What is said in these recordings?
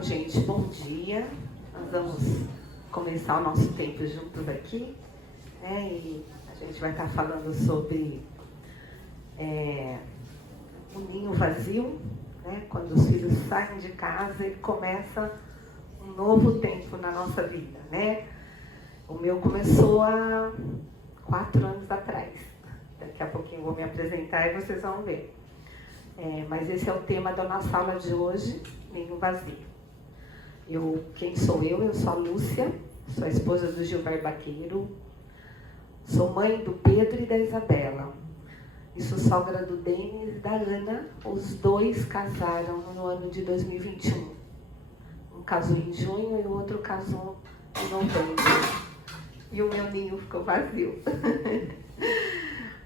Bom, gente, bom dia. Nós vamos começar o nosso tempo juntos aqui, né? E a gente vai estar falando sobre o ninho vazio, né? Quando os filhos saem de casa e começa um novo tempo na nossa vida, né? O meu começou há 4 anos atrás. Daqui a pouquinho eu vou me apresentar e vocês vão ver. Mas esse é o tema da nossa aula de hoje, ninho vazio. Quem sou eu? Eu sou a Lúcia, sou a esposa do Gilvar Baqueiro, sou mãe do Pedro e da Isabela, e sou sogra do Denis e da Ana. Os dois casaram no ano de 2021. Um casou em junho e o outro casou em novembro. E o meu ninho ficou vazio.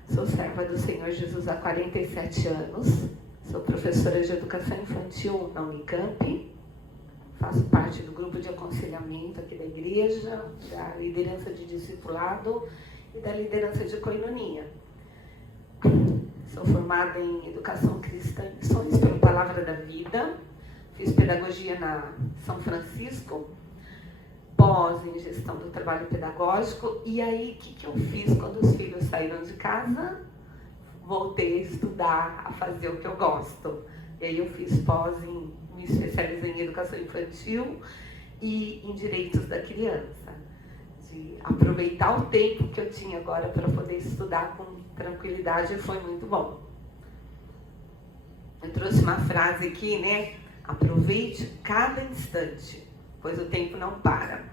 Sou serva do Senhor Jesus há 47 anos. Sou professora de educação infantil na Unicamp. Faço parte do grupo de aconselhamento aqui da igreja, da liderança de discipulado e da liderança de coinonia. Sou formada em educação cristã e missões pela Palavra da Vida. Fiz pedagogia na São Francisco, pós em gestão do trabalho pedagógico. E aí, o que eu fiz quando os filhos saíram de casa? Voltei a estudar, a fazer o que eu gosto. E aí eu fiz pós me especializei em educação infantil e em direitos da criança. De aproveitar o tempo que eu tinha agora para poder estudar com tranquilidade, foi muito bom. Eu trouxe uma frase aqui, né? Aproveite cada instante, pois o tempo não para.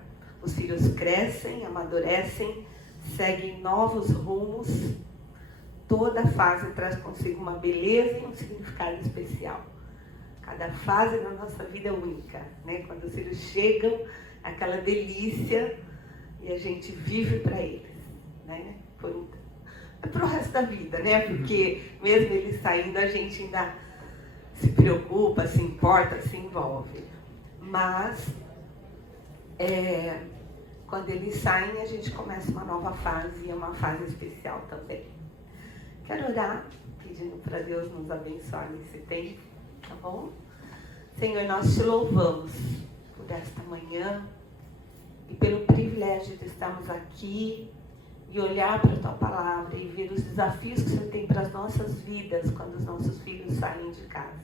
Os filhos crescem, amadurecem, seguem novos rumos. Toda fase traz consigo uma beleza e um significado especial. Cada fase da nossa vida é única, né? Quando os filhos chegam, aquela delícia, e a gente vive para eles, né? É para o resto da vida, né? Porque mesmo eles saindo, a gente ainda se preocupa, se importa, se envolve. Mas quando eles saem, a gente começa uma nova fase, e é uma fase especial também. Quero orar, pedindo para Deus nos abençoar nesse tempo, tá bom? Senhor, nós te louvamos por esta manhã e pelo privilégio de estarmos aqui e olhar para a tua palavra e ver os desafios que o Senhor tem para as nossas vidas quando os nossos filhos saem de casa.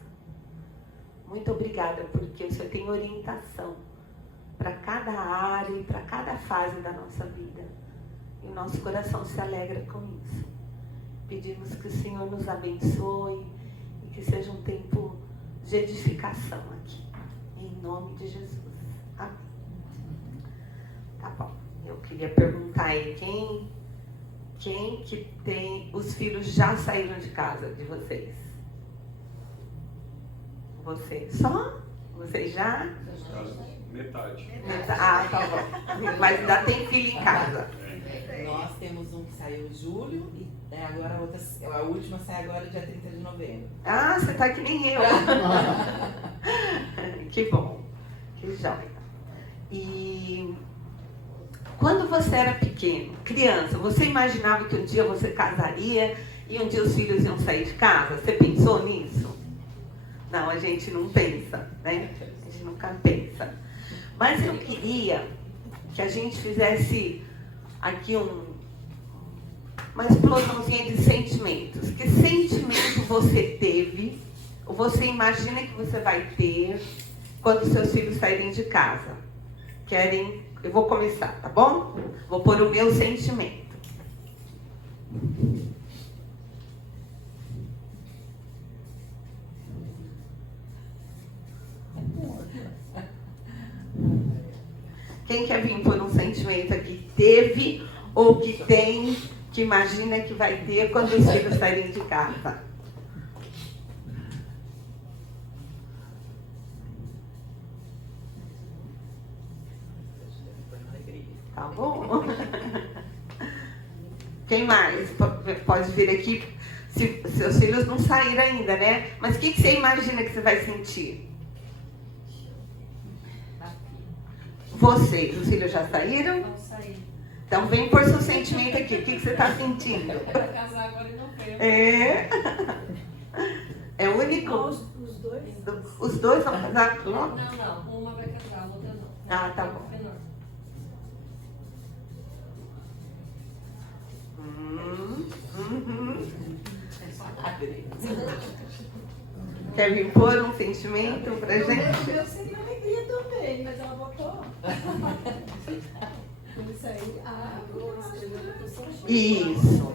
Muito obrigada, porque o Senhor tem orientação para cada área e para cada fase da nossa vida. E o nosso coração se alegra com isso. Pedimos que o Senhor nos abençoe e que seja um tempo de edificação aqui. Em nome de Jesus. Amém. Tá bom. Eu queria perguntar aí, quem que tem... Os filhos já saíram de casa de vocês? Vocês? Só? Vocês já? Metade. Ah, tá bom. Mas ainda tem filho em casa. Nós temos um que saiu em julho e agora a última sai agora dia 30 de novembro. Ah, você tá que nem eu. Que bom. Que joia. E quando você era pequeno, criança, você imaginava que um dia você casaria e um dia os filhos iam sair de casa? Você pensou nisso? Não, a gente não pensa, né? A gente nunca pensa. Mas eu queria que a gente fizesse aqui uma explosãozinha de sentimentos. Que sentimento você teve, ou você imagina que você vai ter quando seus filhos saírem de casa? Eu vou começar, tá bom? Vou pôr o meu sentimento. Quem quer vir por um sentimento aqui teve ou que tem, que imagina que vai ter quando os filhos saírem de casa? Tá bom? Quem mais pode vir aqui? Se seus filhos não saíram ainda, né? Mas o que você imagina que você vai sentir? Vocês, os filhos já saíram? Não saí. Então vem pôr seu sentimento aqui. O que você está sentindo? Eu vou casar agora em novembro. É único? Os dois Os dois vão casar com Não, uma vai casar, a outra não. Ah, tá bom. Menor. Quer me impor um sentimento pra gente? Eu seria alegria também, mas ela botou. Isso aí. Ah, Isso.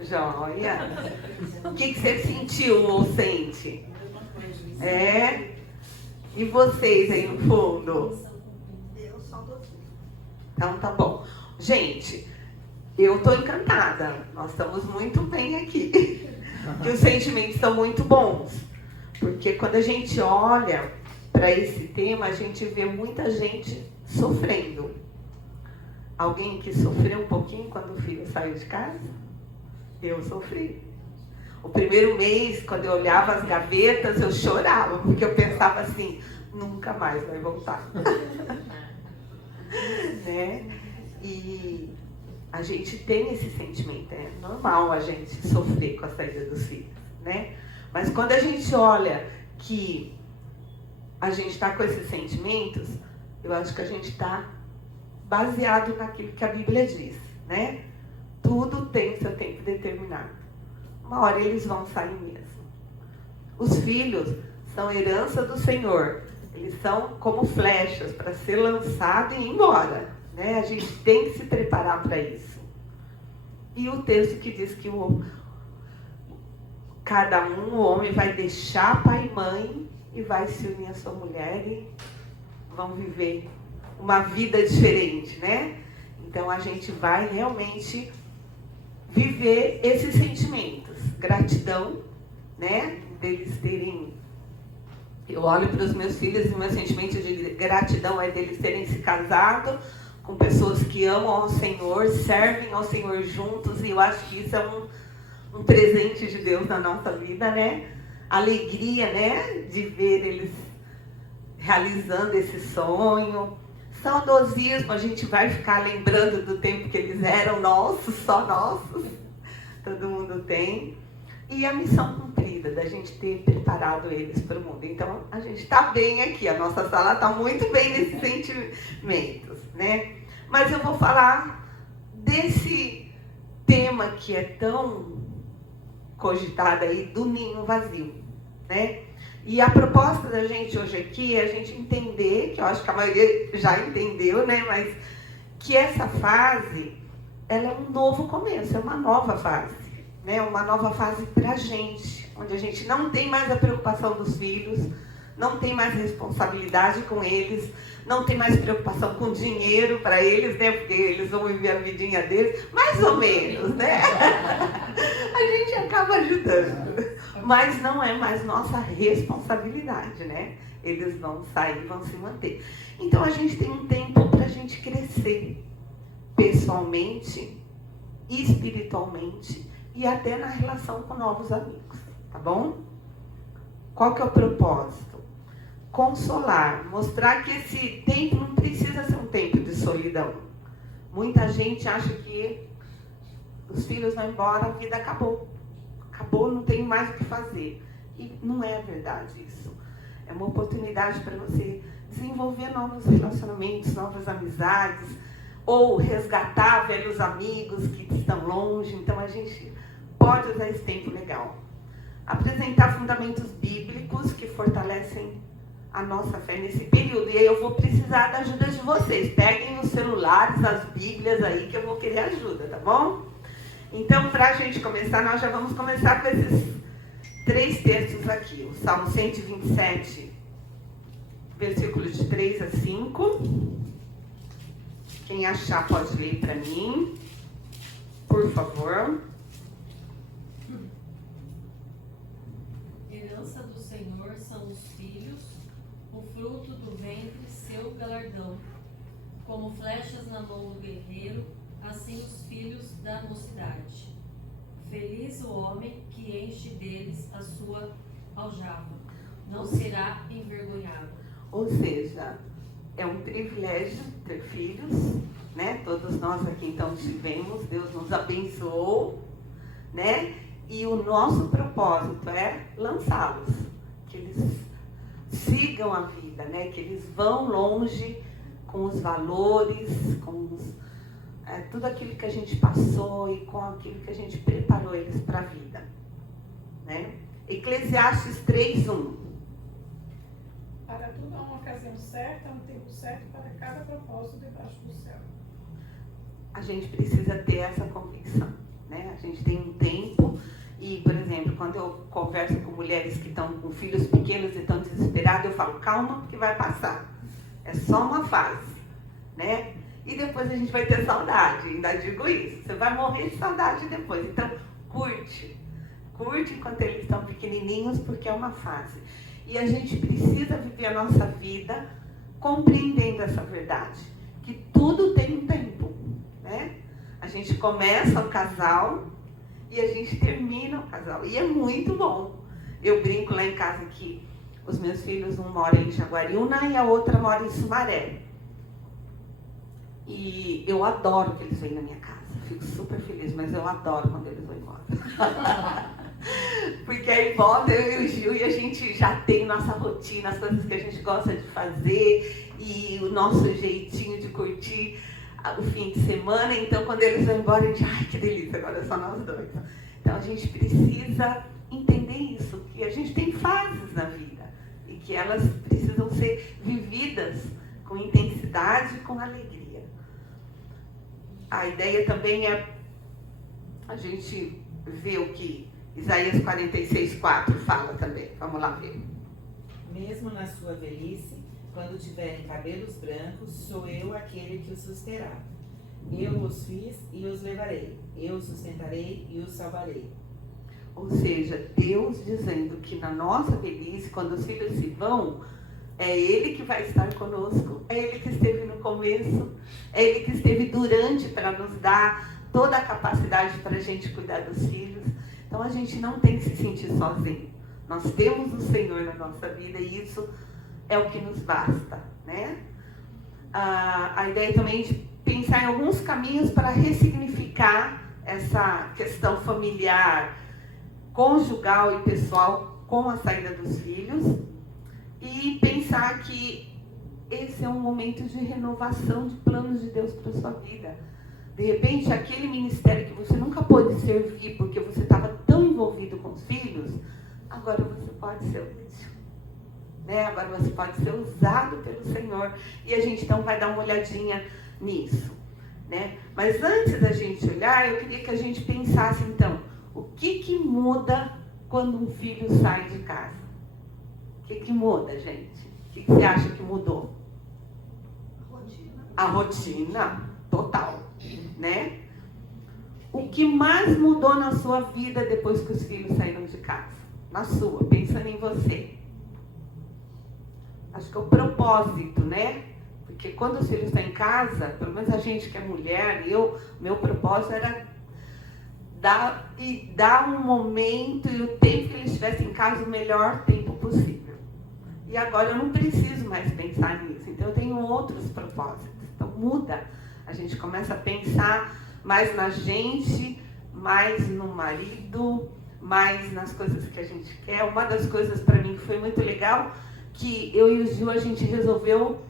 Joia. O que você sentiu ou sente? É? E vocês aí no fundo? Eu só dou. Então tá bom. Gente, eu tô encantada. Nós estamos muito bem aqui. Que os sentimentos estão muito bons. Porque quando a gente olha para esse tema, a gente vê muita gente sofrendo. Alguém que sofreu um pouquinho quando o filho saiu de casa? Eu sofri. O primeiro mês, quando eu olhava as gavetas, eu chorava, porque eu pensava assim, nunca mais vai voltar. Né? E a gente tem esse sentimento, é normal a gente sofrer com a saída dos filhos, né? Mas quando a gente olha que a gente está com esses sentimentos, eu acho que a gente está baseado naquilo que a Bíblia diz, né? Tudo tem seu tempo determinado. Uma hora eles vão sair mesmo. Os filhos são herança do Senhor. Eles são como flechas para ser lançado e ir embora, né? A gente tem que se preparar para isso. E o texto que diz que cada um, o homem vai deixar pai e mãe e vai se unir à sua mulher e vão viver uma vida diferente, né? Então a gente vai realmente viver esses sentimentos. Gratidão, né? Deles terem... Eu olho para os meus filhos e o meu sentimento de gratidão é deles terem se casado com pessoas que amam ao Senhor, servem ao Senhor juntos, e eu acho que isso é um presente de Deus na nossa vida, né? Alegria, né? De ver eles realizando esse sonho. Saudosismo, a gente vai ficar lembrando do tempo que eles eram nossos, só nossos. Todo mundo tem. E a missão cumprida, da gente ter preparado eles para o mundo. Então, a gente está bem aqui, a nossa sala está muito bem nesses sentimentos, né? Mas eu vou falar desse tema que é tão cogitado aí, do ninho vazio, né? E a proposta da gente hoje aqui é a gente entender, que eu acho que a maioria já entendeu, né? Mas que essa fase, ela é um novo começo, é uma nova fase, né? Uma nova fase para a gente, onde a gente não tem mais a preocupação dos filhos, não tem mais responsabilidade com eles, não tem mais preocupação com dinheiro para eles, né? Porque eles vão viver a vidinha deles, mais ou menos, né? A gente acaba ajudando, mas não é mais nossa responsabilidade, né? Eles vão sair, vão se manter. Então a gente tem um tempo para a gente crescer, pessoalmente, espiritualmente e até na relação com novos amigos, tá bom? Qual que é o propósito? Consolar, mostrar que esse tempo não precisa ser um tempo de solidão. Muita gente acha que os filhos vão embora, a vida acabou. Acabou, não tem mais o que fazer. E não é verdade isso. É uma oportunidade para você desenvolver novos relacionamentos, novas amizades, ou resgatar velhos amigos que estão longe. Então a gente pode usar esse tempo legal. Apresentar fundamentos bíblicos que fortalecem a nossa fé nesse período. E aí eu vou precisar da ajuda de vocês. Peguem os celulares, as bíblias aí, que eu vou querer ajuda, tá bom? Então, para a gente começar, nós já vamos começar com esses 3 textos aqui. O Salmo 127, versículos de 3 a 5. Quem achar pode ler para mim, por favor. Herança do Senhor são os filhos, o fruto do ventre, seu galardão. Como flechas na mão do guerreiro, assim os filhos da mocidade. Feliz o homem que enche deles a sua aljava, não será envergonhado. Ou seja, é um privilégio ter filhos, né? Todos nós aqui então tivemos, Deus nos abençoou, né? E o nosso propósito é lançá-los, que eles sigam a vida, né? Que eles vão longe com os valores, tudo aquilo que a gente passou e com aquilo que a gente preparou eles para a vida, né? Eclesiastes 3:1. Para tudo há uma ocasião certa, um tempo certo para cada propósito debaixo do céu. A gente precisa ter essa convicção, né? A gente tem um tempo e, por exemplo, quando eu converso com mulheres que estão com filhos pequenos e estão desesperadas, eu falo, calma, porque vai passar. É só uma fase, né? E depois a gente vai ter saudade, ainda digo isso. Você vai morrer de saudade depois. Então, curte enquanto eles estão pequenininhos, porque é uma fase. E a gente precisa viver a nossa vida compreendendo essa verdade, que tudo tem um tempo, né? A gente começa o casal e a gente termina o casal. E é muito bom. Eu brinco lá em casa que os meus filhos, um mora em Jaguariúna e a outra mora em Sumaré. E eu adoro que eles venham na minha casa. Fico super feliz, mas eu adoro quando eles vão embora. Porque aí volta eu e o Gil e a gente já tem nossa rotina, as coisas que a gente gosta de fazer e o nosso jeitinho de curtir o fim de semana. Então, quando eles vão embora, a gente, ai, que delícia, agora é só nós dois. Então, a gente precisa entender isso, que a gente tem fases na vida e que elas precisam ser vividas com intensidade e com alegria. A ideia também é a gente ver o que Isaías 46:4 fala também. Vamos lá ver. Mesmo na sua velhice, quando tiverem cabelos brancos, sou eu aquele que os susterá. Eu os fiz e os levarei. Eu os sustentarei e os salvarei. Ou seja, Deus dizendo que na nossa velhice, quando os filhos se vão, é Ele que vai estar conosco, é Ele que esteve no começo, é Ele que esteve durante para nos dar toda a capacidade para a gente cuidar dos filhos. Então a gente não tem que se sentir sozinho. Nós temos o Senhor na nossa vida e isso é o que nos basta, né? A ideia também de pensar em alguns caminhos para ressignificar essa questão familiar, conjugal e pessoal com a saída dos filhos. E pensar que esse é um momento de renovação de planos de Deus para a sua vida. De repente, aquele ministério que você nunca pôde servir porque você estava tão envolvido com os filhos, agora você pode ser útil, né? Agora você pode ser usado pelo Senhor. E a gente então vai dar uma olhadinha nisso, né? Mas antes da gente olhar, eu queria que a gente pensasse então, o que muda quando um filho sai de casa? O que muda, gente? O que você acha que mudou? A rotina, total, né? O que mais mudou na sua vida depois que os filhos saíram de casa? Na sua, pensando em você. Acho que é o propósito, né? Porque quando os filhos estão em casa, pelo menos a gente que é mulher, meu propósito era dar um momento e o tempo que eles estivessem em casa, o melhor tempo possível. E agora eu não preciso mais pensar nisso. Então eu tenho outros propósitos. Então muda. A gente começa a pensar mais na gente, mais no marido, mais nas coisas que a gente quer. Uma das coisas para mim que foi muito legal, que eu e o Gil, a gente resolveu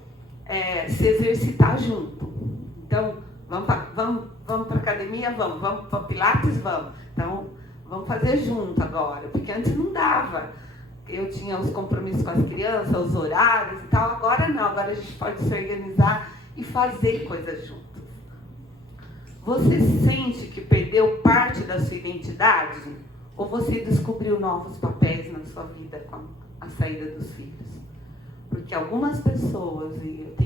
se exercitar junto. Então, vamos para academia? Vamos para Pilates? Vamos. Então, vamos fazer junto agora, porque antes não dava. Eu tinha os compromissos com as crianças, os horários e tal. Agora não, agora a gente pode se organizar e fazer coisas juntos. Você sente que perdeu parte da sua identidade? Ou você descobriu novos papéis na sua vida com a saída dos filhos? Porque algumas pessoas, e eu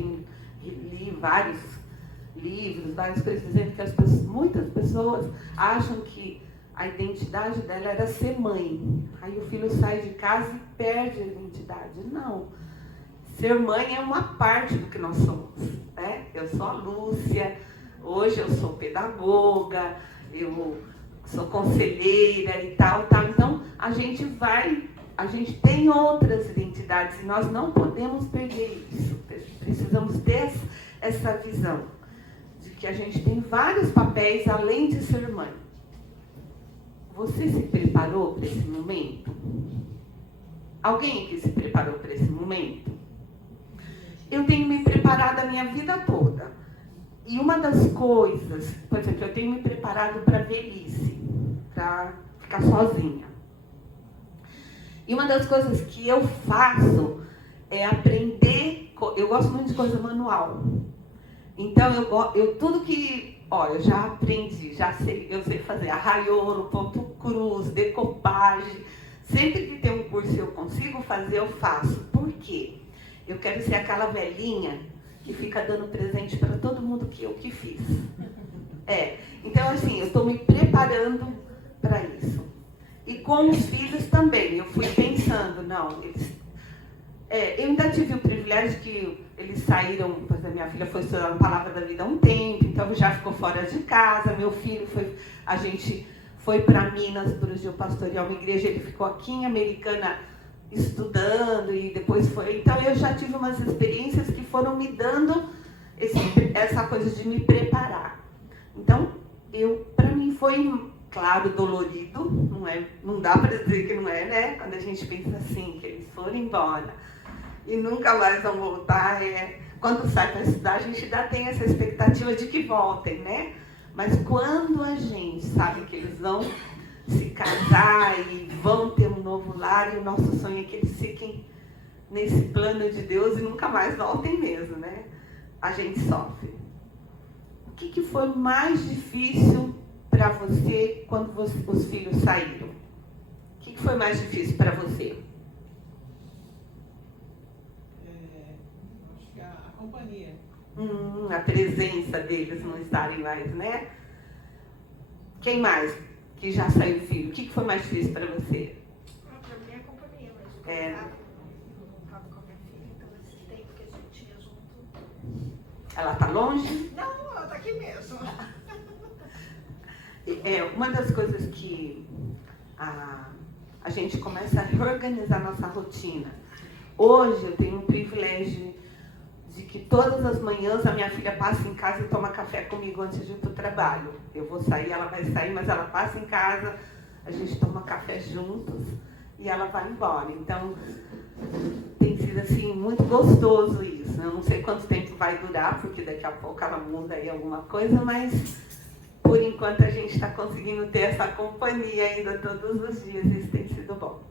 li vários livros, várias coisas dizendo que muitas pessoas acham que a identidade dela era ser mãe. Aí o filho sai de casa e perde a identidade. Não. Ser mãe é uma parte do que nós somos, né? Eu sou a Lúcia, hoje eu sou pedagoga, eu sou conselheira e tal. Então, a gente tem outras identidades e nós não podemos perder isso. Precisamos ter essa visão de que a gente tem vários papéis além de ser mãe. Você se preparou para esse momento? Alguém aqui se preparou para esse momento? Eu tenho me preparado a minha vida toda. E uma das coisas, por exemplo, eu tenho me preparado para a velhice, para ficar sozinha. E uma das coisas que eu faço é aprender, eu gosto muito de coisa manual. Então, eu tudo que, eu já aprendi, eu sei fazer arraiolo, ponto cruz, decopagem. Sempre que tem um curso eu consigo fazer, eu faço. Por quê? Eu quero ser aquela velhinha que fica dando presente para todo mundo que eu que fiz. Então assim, eu estou me preparando para isso. E com os filhos também, eu fui pensando, eu ainda tive o privilégio que eles saíram, por exemplo, minha filha foi estudar na Palavra da Vida há um tempo, então já ficou fora de casa, meu filho a gente foi para Minas, para o Gil pastorear uma igreja, ele ficou aqui em Americana estudando e depois foi. Então eu já tive umas experiências que foram me dando essa coisa de me preparar. Então, para mim foi, claro, dolorido, não dá para dizer que não é, né? Quando a gente pensa assim, que eles foram embora e nunca mais vão voltar, quando sai para estudar, a gente ainda tem essa expectativa de que voltem, né? Mas quando a gente sabe que eles vão se casar e vão ter um novo lar, e o nosso sonho é que eles fiquem nesse plano de Deus e nunca mais voltem mesmo, né? A gente sofre. O que foi mais difícil para você quando os filhos saíram? O que foi mais difícil para você? Acho que a companhia. A presença deles não estarem mais, né? Quem mais que já saiu filho? O que foi mais difícil para você? Para mim é a companhia, mas eu não estava com a minha filha, então esse tempo que a gente tinha junto. Ela está longe? Não, ela está aqui mesmo. Uma das coisas que a gente começa a reorganizar nossa rotina. Hoje eu tenho o privilégio de que todas as manhãs a minha filha passa em casa e toma café comigo antes de ir para o trabalho. Eu vou sair, ela vai sair, mas ela passa em casa, a gente toma café juntos e ela vai embora. Então, tem sido assim, muito gostoso isso. Eu não sei quanto tempo vai durar, porque daqui a pouco ela muda aí alguma coisa, mas por enquanto a gente está conseguindo ter essa companhia ainda todos os dias, isso tem sido bom.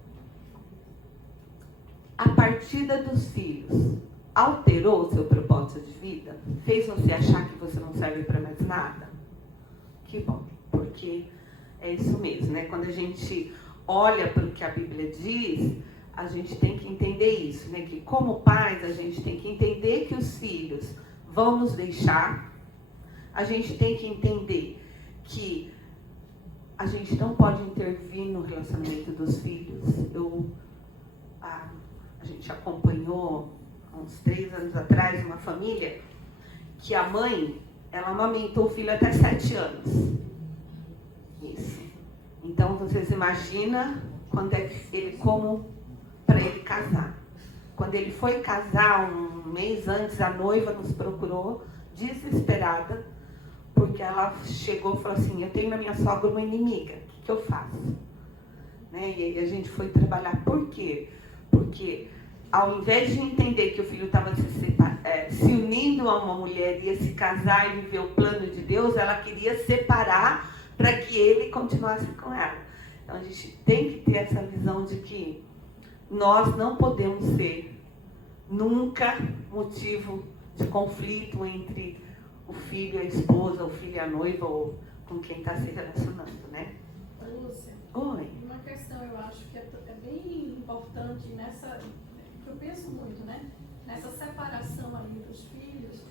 A partida dos filhos alterou o seu propósito de vida? Fez você achar que você não serve para mais nada? Que bom, porque é isso mesmo, né? Quando a gente olha para o que a Bíblia diz, a gente tem que entender isso, né? Que como pais, a gente tem que entender que os filhos vão nos deixar, a gente tem que entender que a gente não pode intervir no relacionamento dos filhos. A gente acompanhou há uns 3 anos atrás uma família que a mãe, ela amamentou o filho até 7 anos. Isso. Então vocês imaginam quando é que como para ele casar. Quando ele foi casar, um mês antes, a noiva nos procurou desesperada, porque ela chegou e falou assim: eu tenho na minha sogra uma inimiga, o que eu faço? Né? E aí a gente foi trabalhar. Por quê? Porque ao invés de entender que o filho estava se unindo a uma mulher, ia se casar e viver o plano de Deus, ela queria separar para que ele continuasse com ela. Então a gente tem que ter essa visão de que nós não podemos ser nunca motivo de conflito entre o filho e a esposa, o filho e a noiva, ou com quem está se relacionando, né? Lúcia, Oi. uma questão eu acho que é bem importante nessa, que eu penso muito, né? Nessa separação aí dos filhos,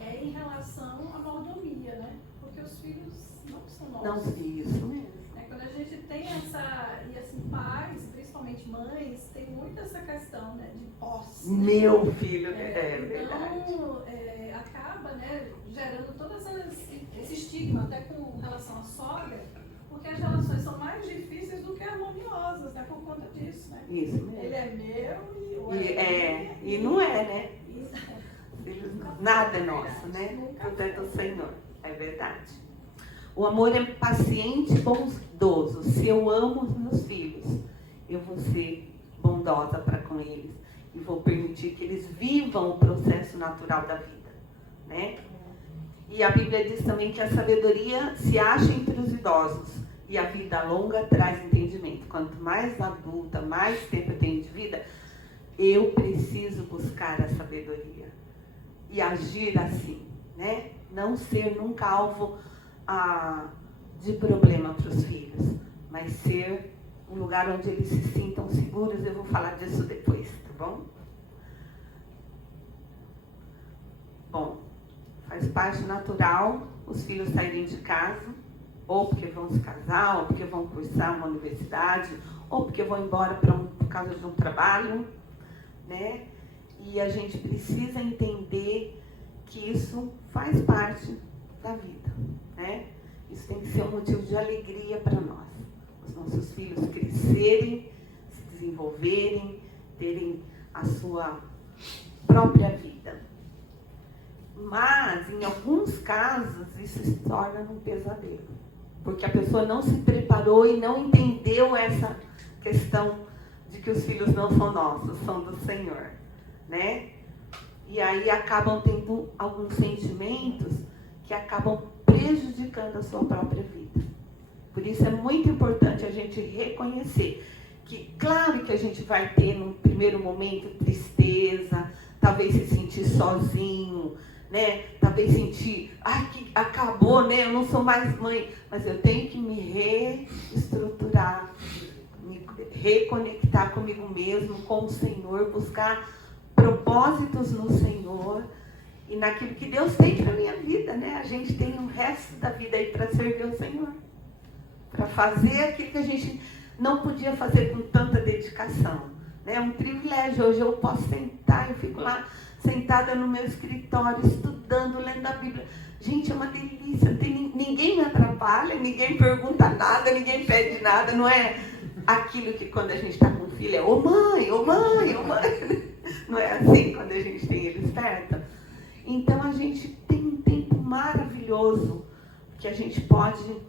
é em relação à mordomia, né? Porque os filhos não são nossos. Não, isso mesmo. Quando a gente tem essa, e assim, pais, principalmente mães, tem muito essa questão, né, de posse. Meu filho, verdade. Então, acaba, né, gerando todo esse estigma, até com relação à sogra, porque as relações são mais difíceis do que harmoniosas, né, por conta disso, né? Isso mesmo. Ele é meu e não é, né? Isso. Nada é nosso, né? Nunca Tudo é do foi. Senhor. É verdade. O amor é paciente e bondoso. Se eu amo os meus filhos, eu vou ser bondosa para com eles e vou permitir que eles vivam o processo natural da vida, né? E a Bíblia diz também que a sabedoria se acha entre os idosos e a vida longa traz entendimento. Quanto mais adulta, mais tempo eu tenho de vida, eu preciso buscar a sabedoria e agir assim, né? Não ser nunca alvo de problema para os filhos, mas ser um lugar onde eles se sintam seguros. Eu vou falar disso depois, tá bom? Bom, faz parte natural os filhos saírem de casa, ou porque vão se casar, ou porque vão cursar uma universidade, ou porque vão embora por causa de um trabalho, né? E a gente precisa entender que isso faz parte da vida, né? Isso tem que ser um motivo de alegria para nós. Os nossos filhos crescerem, se desenvolverem, terem a sua própria vida. Mas, em alguns casos, isso se torna um pesadelo. Porque a pessoa não se preparou e não entendeu essa questão de que os filhos não são nossos, são do Senhor, né? E aí acabam tendo alguns sentimentos que acabam prejudicando a sua própria vida. Por isso é muito importante a gente reconhecer que, claro que a gente vai ter, num primeiro momento, tristeza, talvez se sentir sozinho, né? Talvez sentir, que acabou, né? Eu não sou mais mãe, mas eu tenho que me reestruturar, me reconectar comigo mesmo, com o Senhor, buscar propósitos no Senhor e naquilo que Deus tem para a minha vida, né? A gente tem o resto da vida aí para servir o Senhor, para fazer aquilo que a gente não podia fazer com tanta dedicação, né? É um privilégio. Hoje eu posso sentar, eu fico lá sentada no meu escritório, estudando, lendo a Bíblia. Gente, é uma delícia. Ninguém me atrapalha, ninguém pergunta nada, ninguém pede nada. Não é aquilo que quando a gente está com o filho é ô mãe, ô mãe, ô mãe. Não é assim quando a gente tem eles perto. Então a gente tem um tempo maravilhoso que a gente pode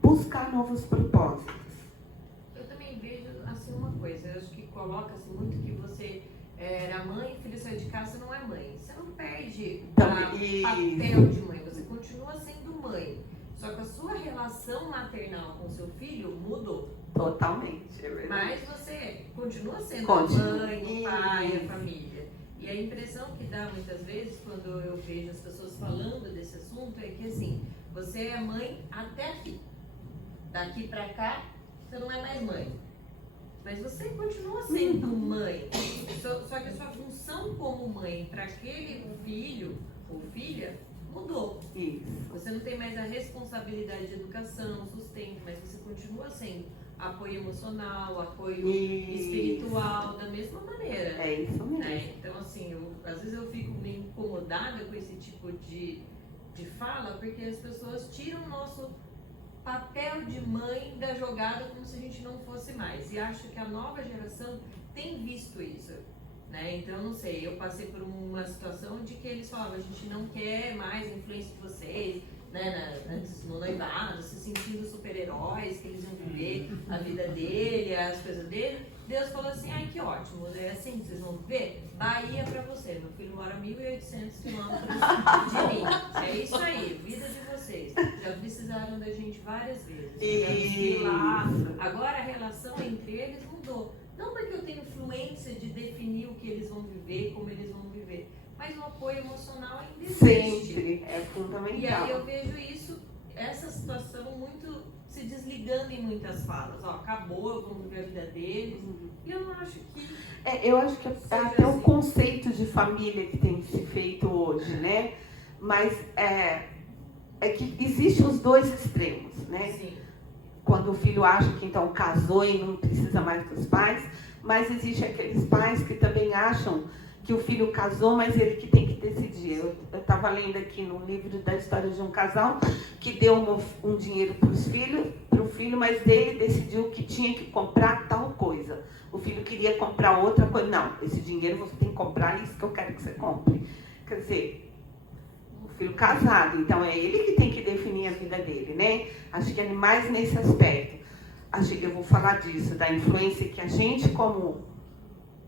buscar novos propósitos. Eu também vejo assim uma coisa, eu acho que coloca-se muito que você era mãe, filho saiu de casa, você não é mãe. Você não perde o papel de mãe, você continua sendo mãe. Só que a sua relação maternal com seu filho mudou. Totalmente, é verdade. Mas você continua sendo a mãe, o pai, a família. E a impressão que dá muitas vezes, quando eu vejo as pessoas falando desse assunto, é que assim, você é mãe até aqui. Daqui pra cá, você não é mais mãe. Mas você continua sendo mãe. Só que a sua função como mãe para aquele filho ou filha mudou. Isso. Você não tem mais a responsabilidade de educação, sustento, mas você continua sendo apoio emocional, apoio espiritual, da mesma maneira. É isso mesmo. Né? Então, assim, às vezes eu fico meio incomodada com esse tipo de fala, porque as pessoas tiram o nosso papel de mãe da jogada como se a gente não fosse mais. E acho que a nova geração tem visto isso. Né? Então, não sei, eu passei por uma situação de que eles falavam, a gente não quer mais a influência de vocês, né, no noivado, se sentindo super-heróis, que eles iam viver a vida dele, as coisas dele. Deus falou assim, ai que ótimo, é assim que vocês vão viver? Bahia pra você, meu filho mora a 1.800 quilômetros de mim. É isso aí, vida de vocês. Já precisaram da gente várias vezes. Agora a relação entre eles mudou. Não porque eu tenho influência de definir o que eles vão viver, como eles vão viver, mas o apoio emocional ainda existe. Sempre, é fundamental. E aí eu vejo isso, essa situação muito se desligando em muitas falas. Ó, acabou, vamos viver a vida deles. E eu não acho que... eu acho que até assim. O conceito de família que tem que ser feito hoje, né? Mas é que existem os dois extremos, né? Sim. Quando o filho acha que então casou e não precisa mais dos pais, mas existem aqueles pais que também acham que o filho casou, mas ele que tem que decidir. Eu estava lendo aqui no livro da história de um casal que deu um dinheiro para o filho, mas ele decidiu que tinha que comprar tal coisa. O filho queria comprar outra coisa. Não, esse dinheiro você tem que comprar isso que eu quero que você compre. Quer dizer, o filho casado, então é ele que tem que definir a vida dele, né? Acho que é mais nesse aspecto. Acho que eu vou falar disso, da influência que a gente, como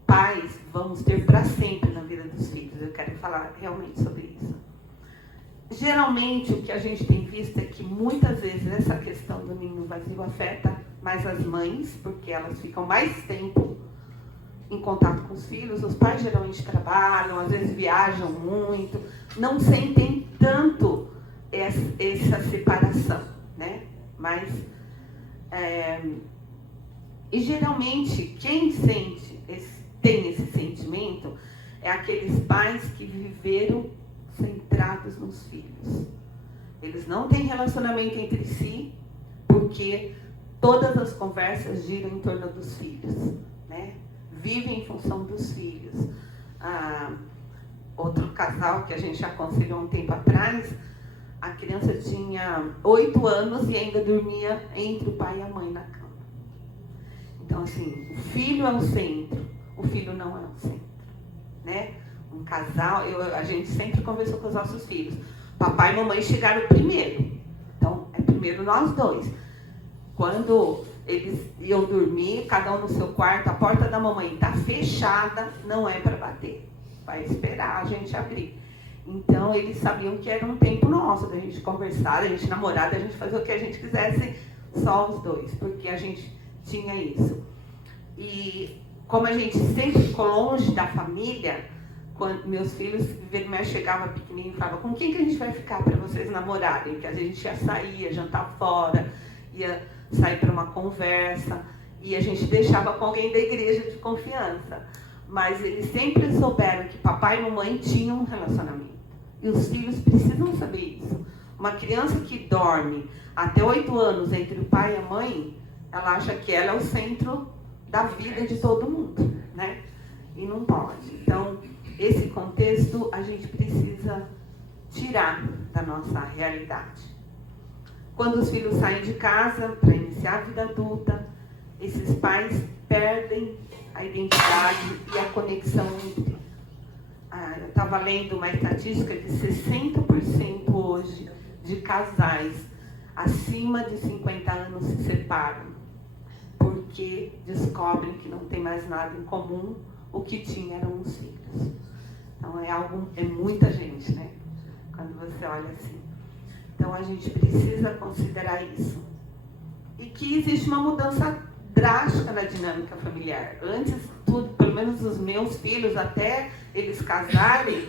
pais, vamos ter para sempre na vida dos filhos. Eu quero falar realmente sobre isso. Geralmente, o que a gente tem visto é que muitas vezes essa questão do ninho vazio afeta mais as mães, porque elas ficam mais tempo em contato com os filhos. Os pais geralmente trabalham, às vezes viajam muito, não sentem tanto essa separação, né? Mas, e geralmente, quem tem esse sentimento é aqueles pais que viveram centrados nos filhos. Eles não têm relacionamento entre si, porque todas as conversas giram em torno dos filhos, né? Vivem em função dos filhos. Outro casal que a gente aconselhou um tempo atrás, a criança tinha 8 anos e ainda dormia entre o pai e a mãe na cama. Então, assim, o filho é o centro, o filho não é o centro, né? Um casal, a gente sempre conversou com os nossos filhos. Papai e mamãe chegaram primeiro. Então, é primeiro nós dois. Quando eles iam dormir, cada um no seu quarto, a porta da mamãe está fechada, não é para bater. Vai esperar a gente abrir. Então, eles sabiam que era um tempo nosso, da gente conversar, da gente namorar, da gente fazer o que a gente quisesse, só os dois, porque a gente tinha isso. E como a gente sempre ficou longe da família, quando meus filhos chegavam pequenininho e falavam: com quem que a gente vai ficar para vocês namorarem? Porque a gente ia sair, ia jantar fora, ia sair para uma conversa, e a gente deixava com alguém da igreja de confiança. Mas eles sempre souberam que papai e mamãe tinham um relacionamento. E os filhos precisam saber isso. Uma criança que dorme até 8 anos entre o pai e a mãe, ela acha que ela é o centro da vida de todo mundo, né? E não pode. Então, esse contexto a gente precisa tirar da nossa realidade. Quando os filhos saem de casa para iniciar a vida adulta, esses pais perdem a identidade e a conexão entre. Eu estava lendo uma estatística de 60% hoje de casais acima de 50 anos se separam, porque descobrem que não tem mais nada em comum, o que tinha eram os filhos. Então é muita gente, né? Quando você olha assim. Então a gente precisa considerar isso. E que existe uma mudança drástica na dinâmica familiar. Antes, tudo, pelo menos os meus filhos, até eles casarem,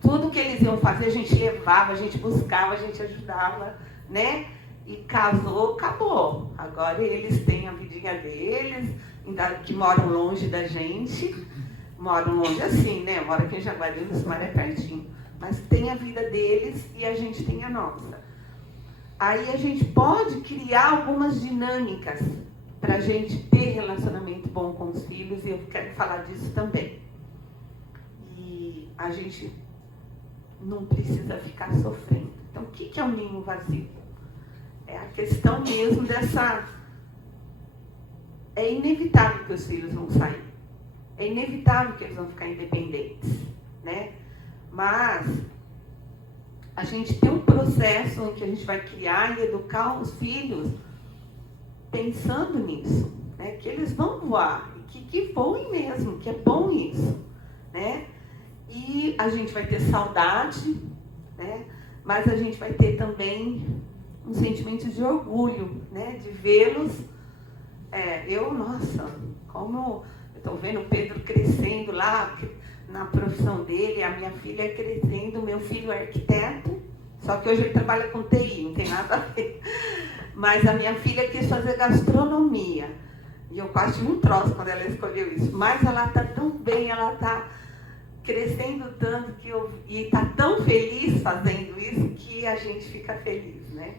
tudo que eles iam fazer a gente levava, a gente buscava, a gente ajudava, né? E casou, acabou. Agora eles têm a vidinha deles, ainda que moram longe da gente. Moram longe assim, né? Mora aqui em Jaguari, no Sumaré, pertinho. Mas tem a vida deles e a gente tem a nossa. Aí a gente pode criar algumas dinâmicas para a gente ter relacionamento bom com os filhos, e eu quero falar disso também. E a gente não precisa ficar sofrendo. Então, o que é um ninho vazio? É a questão mesmo dessa... É inevitável que os filhos vão sair. É inevitável que eles vão ficar independentes, né? Mas a gente tem um processo em que a gente vai criar e educar os filhos pensando nisso, né? Que eles vão voar, que voem mesmo, que é bom isso, né? E a gente vai ter saudade, né? Mas a gente vai ter também um sentimento de orgulho, né? De vê-los. Nossa, como eu estou vendo o Pedro crescendo lá na profissão dele, a minha filha crescendo, meu filho é arquiteto, só que hoje ele trabalha com TI, não tem nada a ver. Mas a minha filha quis fazer gastronomia. E eu quase tive um troço quando ela escolheu isso. Mas ela está tão bem, ela está crescendo tanto e está tão feliz fazendo isso que a gente fica feliz, né?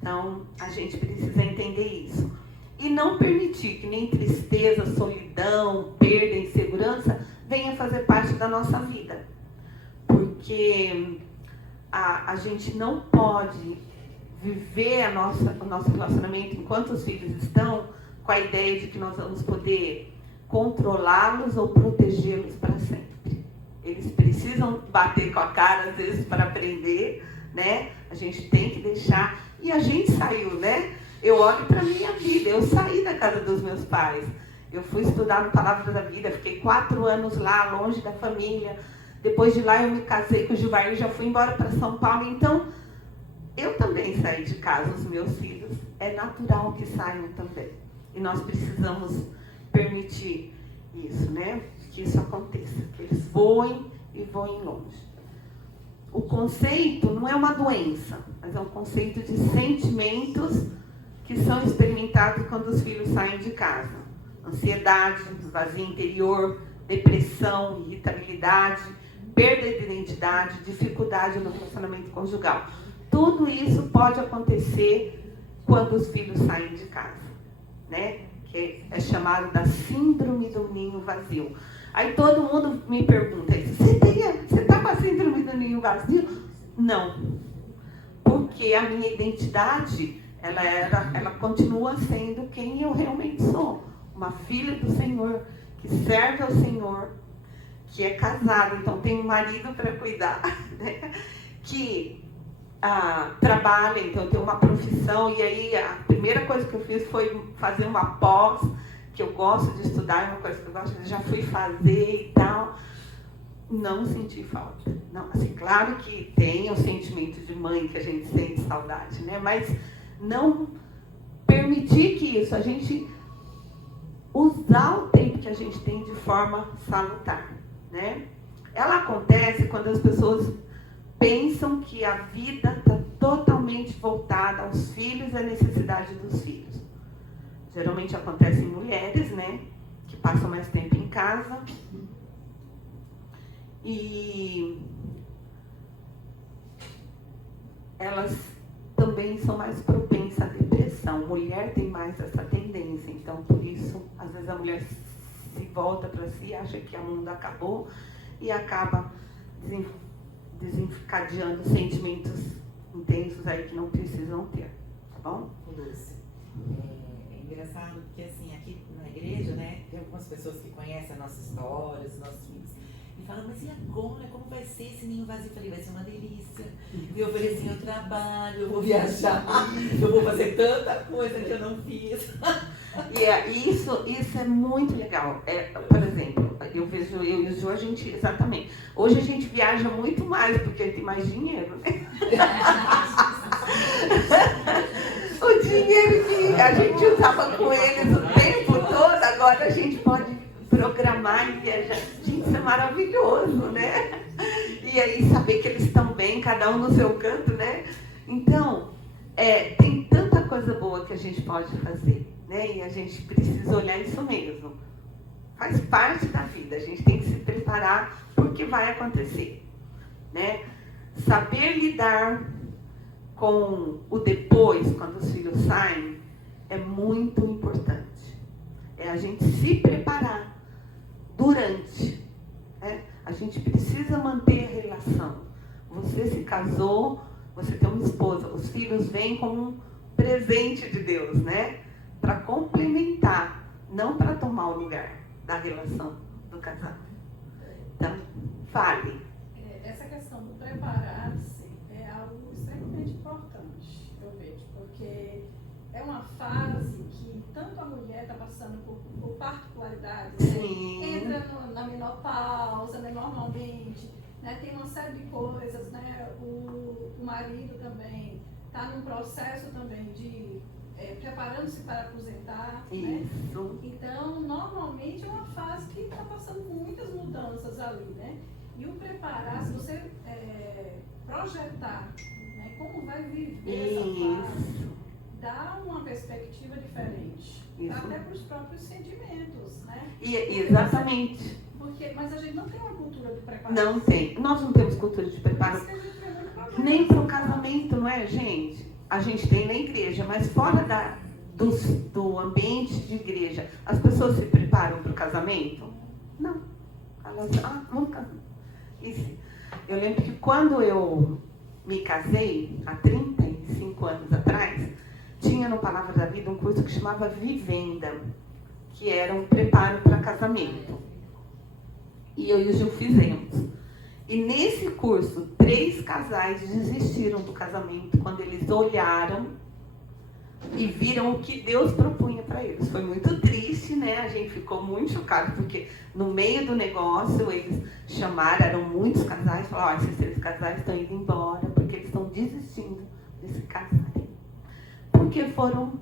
Então, a gente precisa entender isso. E não permitir que nem tristeza, solidão, perda, insegurança venha fazer parte da nossa vida. Porque a gente não pode viver o nosso relacionamento enquanto os filhos estão com a ideia de que nós vamos poder controlá-los ou protegê-los para sempre. eles precisam bater com a cara às vezes para aprender, né? A gente tem que deixar. E a gente saiu, né? Eu olho para a minha vida, eu saí da casa dos meus pais. Eu fui estudar no Palavra da Vida, fiquei 4 anos lá, longe da família. Depois de lá eu me casei com o Gilvar e já fui embora para São Paulo. Então, eu também saí de casa, os meus filhos. É natural que saiam também. E nós precisamos permitir isso, né? Que isso aconteça, que eles voem e voem longe. O conceito não é uma doença, mas é um conceito de sentimentos que são experimentados quando os filhos saem de casa. Ansiedade, vazio interior, depressão, irritabilidade, perda de identidade, dificuldade no relacionamento conjugal. Tudo isso pode acontecer quando os filhos saem de casa, né? Que é chamado da síndrome do ninho vazio. Aí todo mundo me pergunta, você está com a síndrome do ninho vazio? Não, porque a minha identidade, ela continua sendo quem eu realmente sou. Uma filha do Senhor, que serve ao Senhor, que é casada, então tem um marido para cuidar, né? Que trabalha, então tem uma profissão, e aí a primeira coisa que eu fiz foi fazer uma pós, que eu gosto de estudar, é uma coisa que eu gosto, já fui fazer e tal. Não senti falta. Não, assim, claro que tem o sentimento de mãe que a gente sente saudade, né? Mas não permitir que isso, a gente usar o tempo que a gente tem de forma salutar, né? Ela acontece quando as pessoas pensam que a vida está totalmente voltada aos filhos e à necessidade dos filhos. Geralmente acontece em mulheres, né? Que passam mais tempo em casa. E elas também são mais propensas à depressão. Mulher tem mais essa tendência. Então, por isso, às vezes a mulher se volta para si, acha que o mundo acabou e acaba desencadeando sentimentos intensos aí que não precisam ter. Tá bom? Lúcia, é engraçado porque assim, aqui na igreja, né, tem algumas pessoas que conhecem a nossa história, os nossos filhos, e falam, mas e agora? Como vai ser esse ninho vazio? Eu falei, vai ser uma delícia. Eu ofereci o trabalho, eu vou viajar, eu vou fazer tanta coisa que eu não fiz. E isso é muito legal. Por exemplo, eu vejo, eu e o Ju, a gente, exatamente. Hoje a gente viaja muito mais, porque tem mais dinheiro, né? O dinheiro que a gente usava com eles o tempo todo, agora a gente pode programar e viajar. Gente, isso é maravilhoso, né? E aí saber que eles estão bem, cada um no seu canto, né? Então, tem tanta coisa boa que a gente pode fazer, né? E a gente precisa olhar isso mesmo. Faz parte da vida, a gente tem que se preparar porque vai acontecer, né? Saber lidar com o depois, quando os filhos saem, é muito importante. É a gente se preparar durante, né? A gente precisa manter a relação. Você se casou, você tem uma esposa, os filhos vêm como um presente de Deus, né? Para complementar, não para tomar o lugar da relação do casal. Então, fale. Essa questão do preparar-se é algo extremamente importante, eu vejo, porque é uma fase que tanto a mulher está passando por particularidades, né? Entra na menopausa, né, normalmente, né, tem uma série de coisas, né? O marido também está num processo também de preparando-se para aposentar, né? Então, normalmente é uma fase que está passando por muitas mudanças ali, né? E o preparar, se você projetar, né, como vai viver essa fase, dá uma perspectiva diferente, até para os próprios sentimentos, né? Exatamente. Mas a gente não tem uma cultura de preparo. Não tem. Nós não temos cultura de preparo. Nem para o casamento, não é, gente? A gente tem na igreja, mas fora do ambiente de igreja, as pessoas se preparam para o casamento? Não. Elas, vamos casar. Eu lembro que quando eu me casei, há 35 anos atrás, tinha no Palavra da Vida um curso que chamava Vivenda, que era um preparo para casamento. E eu e o Gil fizemos. E nesse curso, 3 casais desistiram do casamento quando eles olharam e viram o que Deus propunha para eles. Foi muito triste, né? A gente ficou muito chocado, porque no meio do negócio eles chamaram, eram muitos casais, falaram, esses 3 casais estão indo embora, porque eles estão desistindo desse casal. Porque foram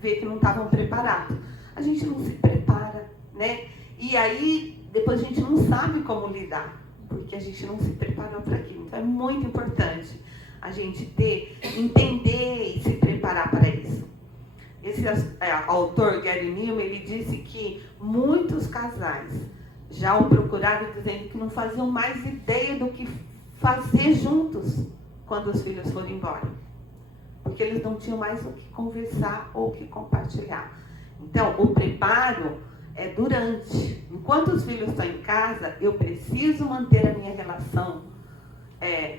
ver que não estavam preparados. A gente não se prepara, né? E aí, depois a gente não sabe como lidar, porque a gente não se preparou para aquilo. Então é muito importante a gente entender e se preparar para isso. Esse autor, Gary Newman, ele disse que muitos casais já o procuraram dizendo que não faziam mais ideia do que fazer juntos quando os filhos foram embora. Porque eles não tinham mais o que conversar ou o que compartilhar. Então, o preparo é durante. Enquanto os filhos estão em casa, eu preciso manter a minha relação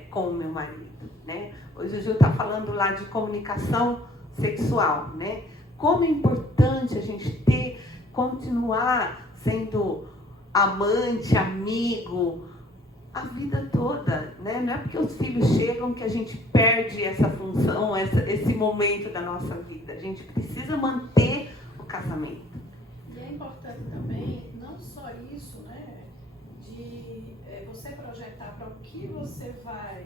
com o meu marido, né? Hoje o Gil está falando lá de comunicação sexual, né? Como é importante a gente continuar sendo amante, amigo, a vida toda, né? Não é porque os filhos chegam que a gente perde essa função, esse momento da nossa vida. A gente precisa manter o casamento. E é importante também, não só isso, né? De você projetar para o que você vai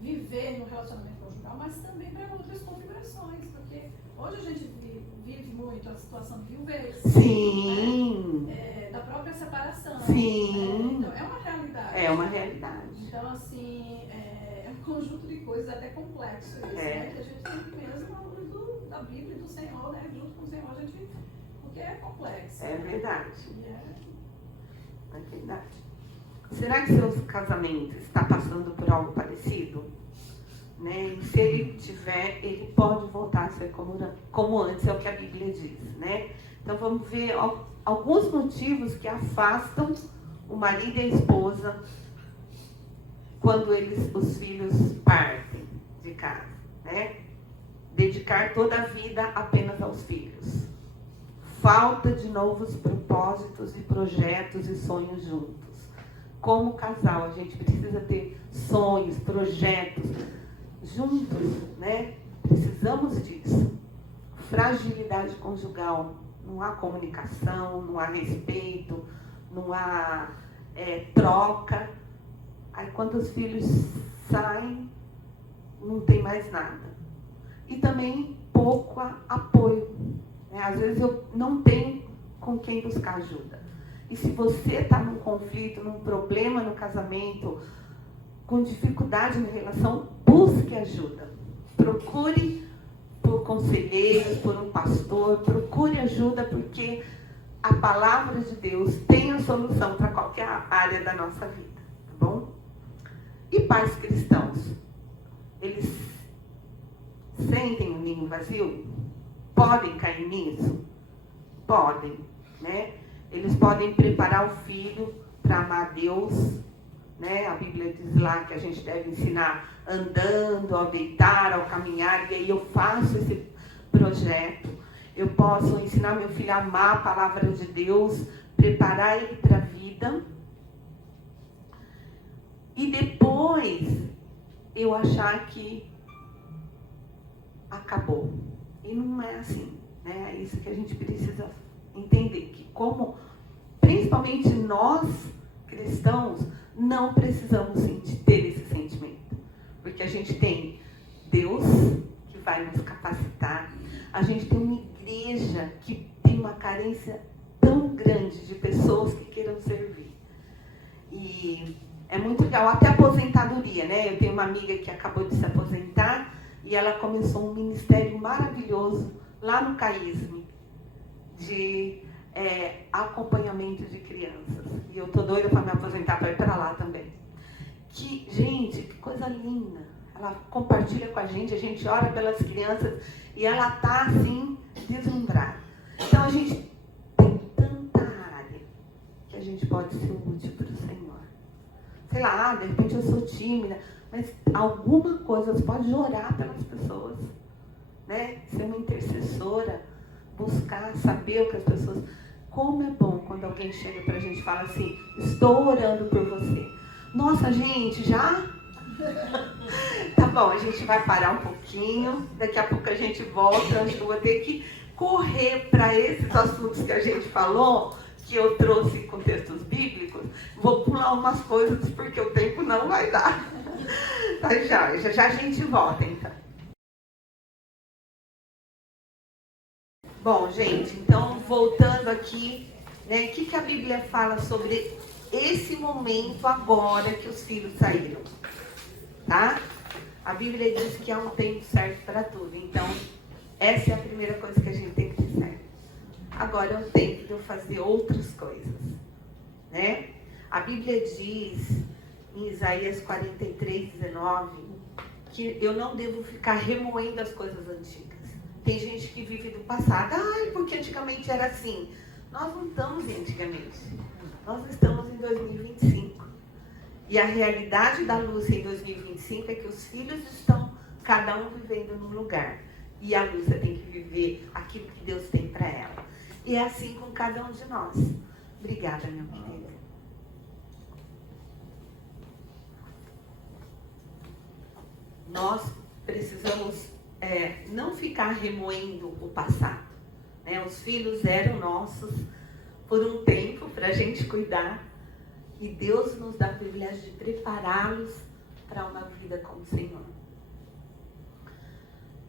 viver no relacionamento conjugal, mas também para outras configurações, porque hoje a gente vive muito a situação de viuvez. Sim. Né? Da própria separação. Sim. Então, é uma realidade. É uma realidade. Então, assim, é um conjunto de coisas até complexo isso, né? Que a gente tem que mesmo, à luz da Bíblia e do Senhor, né? Junto com o Senhor, a gente, porque é complexo. É verdade. É É verdade. Será que seu casamento está passando por algo parecido? Né? E se ele tiver, ele pode voltar a ser como antes, é o que a Bíblia diz, né? Então vamos ver alguns motivos que afastam o marido e a esposa quando os filhos partem de casa, né? Dedicar toda a vida apenas aos filhos. Falta de novos propósitos e projetos e sonhos juntos. Como casal, a gente precisa ter sonhos, projetos juntos, né? Precisamos disso. Fragilidade conjugal. Não há comunicação, não há respeito, não há troca. Aí quando os filhos saem, não tem mais nada. E também pouco apoio. Né? Às vezes eu não tenho com quem buscar ajuda. E se você está num conflito, num problema no casamento, com dificuldade na relação, busque ajuda. Procure por conselheiros, por um pastor, procure ajuda, porque a palavra de Deus tem a solução para qualquer área da nossa vida, tá bom? E pais cristãos, eles sentem o ninho vazio? Podem cair nisso? Podem, né? Eles podem preparar o filho para amar Deus, né? A Bíblia diz lá que a gente deve ensinar andando, ao deitar, ao caminhar, e aí eu faço esse projeto. Eu posso ensinar meu filho a amar a palavra de Deus, preparar ele para a vida, e depois eu achar que acabou. E não é assim, né? É isso que a gente precisa entender, que principalmente nós, cristãos, não precisamos ter esse sentimento. Porque a gente tem Deus, que vai nos capacitar. A gente tem uma igreja que tem uma carência tão grande de pessoas que queiram servir. E é muito legal, até a aposentadoria, né? Eu tenho uma amiga que acabou de se aposentar e ela começou um ministério maravilhoso lá no CAISM, de acompanhamento de crianças. E eu tô doida para me aposentar, para ir para lá também. Gente, que coisa linda. Ela compartilha com a gente ora pelas crianças e ela tá assim, deslumbrada. Então a gente tem tanta área que a gente pode ser útil para o Senhor. Sei lá, de repente eu sou tímida, mas alguma coisa você pode orar pelas pessoas, né? Ser uma intercessora, buscar saber o que as pessoas, Como é bom quando alguém chega pra gente e fala assim, estou orando por você. Nossa, gente, já? Tá bom, a gente vai parar um pouquinho, daqui a pouco a gente volta, acho que eu vou ter que correr para esses assuntos que a gente falou, que eu trouxe com textos bíblicos, vou pular umas coisas porque o tempo não vai dar. Tá, já a gente volta então. Bom, gente, então voltando aqui, né, o que a Bíblia fala sobre esse momento agora que os filhos saíram, tá? A Bíblia diz que há um tempo certo para tudo, então essa é a primeira coisa que a gente tem que ter certo. Agora é o tempo de eu fazer outras coisas, né? A Bíblia diz em Isaías 43:19 que eu não devo ficar remoendo as coisas antigas. Tem gente que vive do passado. Ai, porque antigamente era assim. Nós não estamos em antigamente. Nós estamos em 2025. E a realidade da Lúcia em 2025 é que os filhos estão, cada um vivendo num lugar. E a Lúcia tem que viver aquilo que Deus tem para ela. E é assim com cada um de nós. Obrigada, meu querido. Nós precisamos não ficar remoendo o passado, né? Os filhos eram nossos por um tempo para a gente cuidar e Deus nos dá o privilégio de prepará-los para uma vida com o Senhor.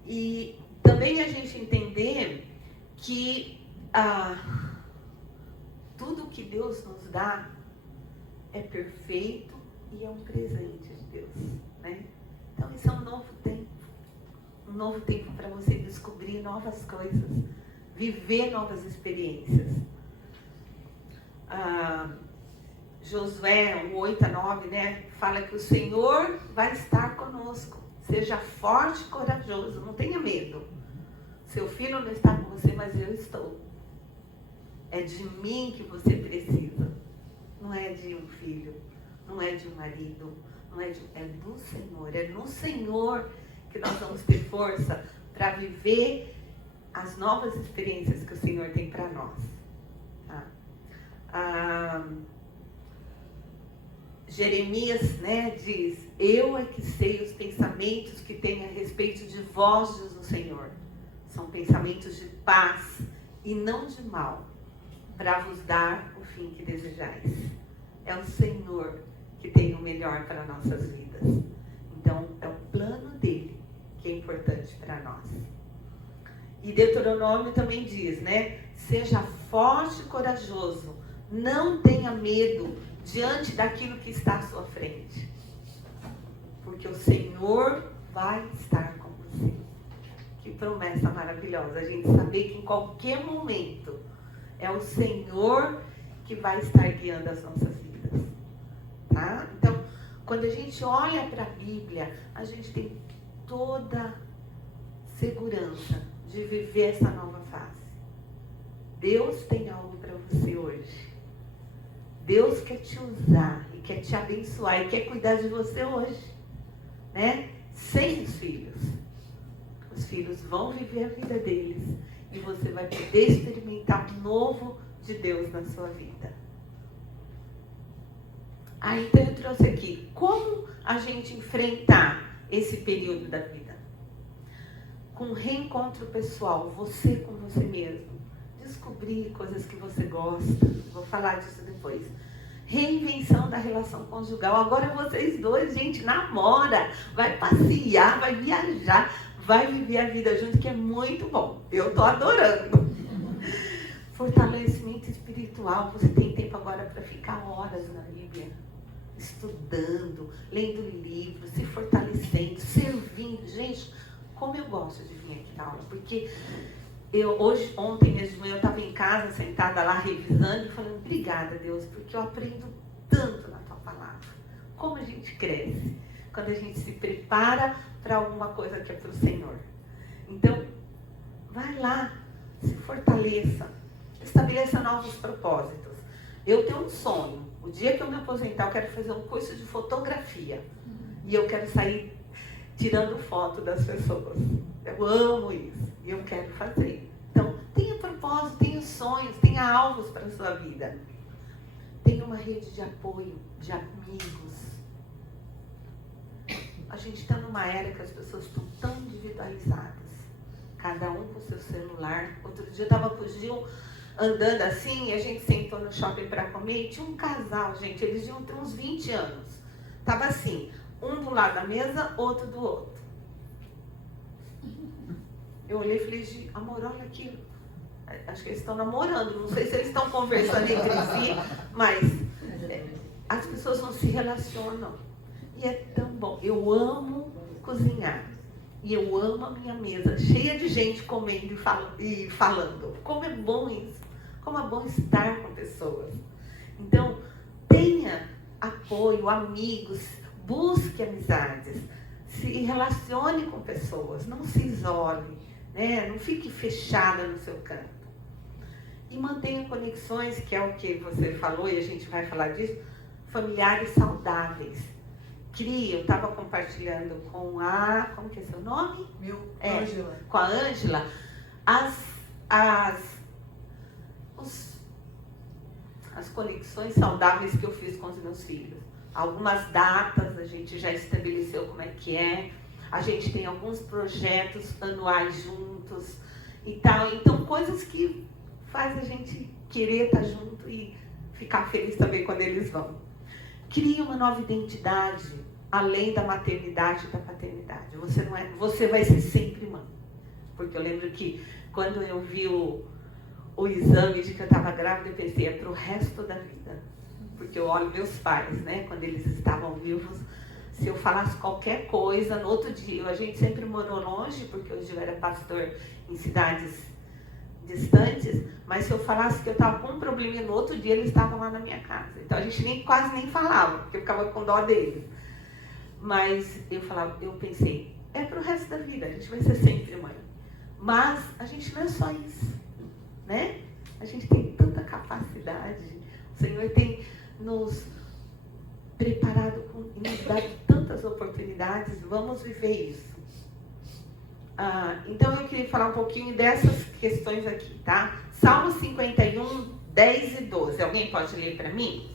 E também a gente entender que tudo que Deus nos dá é perfeito e é um presente de Deus, né? Então isso é um novo tempo para você descobrir novas coisas, viver novas experiências. Josué 8:9, né, fala que o Senhor vai estar conosco. Seja forte e corajoso, não tenha medo. Seu filho não está com você, mas eu estou. É de mim que você precisa. Não é de um filho, não é de um marido, é do Senhor. É no Senhor que nós vamos ter força para viver as novas experiências que o Senhor tem para nós. Tá? Jeremias, né, diz: eu é que sei os pensamentos que tenho a respeito de vós, diz o Senhor. São pensamentos de paz e não de mal, para vos dar o fim que desejais. É o Senhor que tem o melhor para nossas vidas. Então, é o plano dele que é importante para nós. E Deuteronômio também diz, né? Seja forte e corajoso. Não tenha medo diante daquilo que está à sua frente. Porque o Senhor vai estar com você. Que promessa maravilhosa. A gente saber que em qualquer momento é o Senhor que vai estar guiando as nossas vidas. Tá? Então, quando a gente olha para a Bíblia, a gente tem toda segurança de viver essa nova fase. Deus tem algo para você hoje. Deus quer te usar e quer te abençoar e quer cuidar de você hoje, né? Sem os filhos. Os filhos vão viver a vida deles e você vai poder experimentar o novo de Deus na sua vida. Aí então eu trouxe aqui, como a gente enfrentar esse período da vida? Com reencontro pessoal, você com você mesmo. Descobrir coisas que você gosta. Vou falar disso depois. Reinvenção da relação conjugal. Agora vocês dois, gente, namora, vai passear, vai viajar, vai viver a vida junto, que é muito bom. Eu tô adorando. Fortalecimento espiritual. Você tem tempo agora para ficar horas na Bíblia, estudando, lendo livros, se fortalecendo, servindo. Gente, como eu gosto de vir aqui na aula, porque ontem mesmo de manhã eu estava em casa, sentada lá, revisando e falando, obrigada, Deus, porque eu aprendo tanto na tua palavra. Como a gente cresce quando a gente se prepara para alguma coisa que é para o Senhor. Então, vai lá, se fortaleça, estabeleça novos propósitos. Eu tenho um sonho. O dia que eu me aposentar, eu quero fazer um curso de fotografia. E eu quero sair tirando foto das pessoas. Eu amo isso. E eu quero fazer. Então, tenha propósito, tenha sonho. sonhos, tenha alvos para a sua vida. Tenha uma rede de apoio, de amigos. A gente está numa era que as pessoas estão tão individualizadas. Cada um com seu celular. Outro dia eu estava com o Gil andando assim, e a gente sentou no shopping para comer, e tinha um casal, gente, eles deviam ter uns 20 anos. Tava assim, um do lado da mesa, outro do outro. Eu olhei e falei, Gil, amor, olha aquilo. Acho que eles estão namorando, não sei se eles estão conversando entre si, mas as pessoas não se relacionam. E é tão bom. Eu amo cozinhar. E eu amo a minha mesa, cheia de gente comendo e falando. Como é bom isso. Como é bom estar com pessoas. Então, tenha apoio, amigos, busque amizades. Se relacione com pessoas, não se isole, né? Não fique fechada no seu canto. E mantenha conexões, que é o que você falou, e a gente vai falar disso, familiares saudáveis. Crie, eu estava compartilhando com a... Como que é seu nome? Ângela. Com a Ângela, as conexões saudáveis que eu fiz com os meus filhos. Algumas datas a gente já estabeleceu como é que é. A gente tem alguns projetos anuais juntos e tal. Então, coisas que faz a gente querer estar junto e ficar feliz também quando eles vão. Crie uma nova identidade, além da maternidade e da paternidade. Você vai ser sempre mãe. Porque eu lembro que quando eu vi o exame de que eu estava grávida, eu pensei, é para o resto da vida. Porque eu olho meus pais, né, quando eles estavam vivos, se eu falasse qualquer coisa, no outro dia, a gente sempre morou longe, porque hoje eu era pastor em cidades distantes, mas se eu falasse que eu estava com um probleminha no outro dia, eles estavam lá na minha casa. Então a gente quase nem falava, porque eu ficava com dó deles. Mas eu pensei, é para o resto da vida, a gente vai ser sempre mãe. Mas a gente não é só isso, né? A gente tem tanta capacidade, o Senhor tem nos preparado e nos dado tantas oportunidades, vamos viver isso. Então eu queria falar um pouquinho dessas questões aqui, tá? Salmo 51, 10 e 12. Alguém pode ler para mim?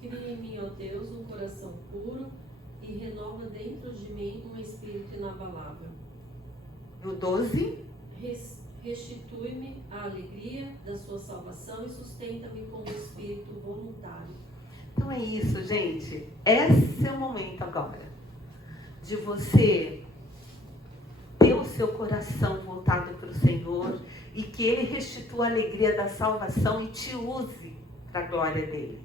Cria em mim, ó Deus, um coração puro e renova dentro de mim um espírito inabalável. No 12. Restitui-me a alegria da sua salvação e sustenta-me com um espírito voluntário. Então é isso, gente. Esse é o momento agora de você ter o seu coração voltado para o Senhor e que Ele restitua a alegria da salvação e te use para a glória dEle.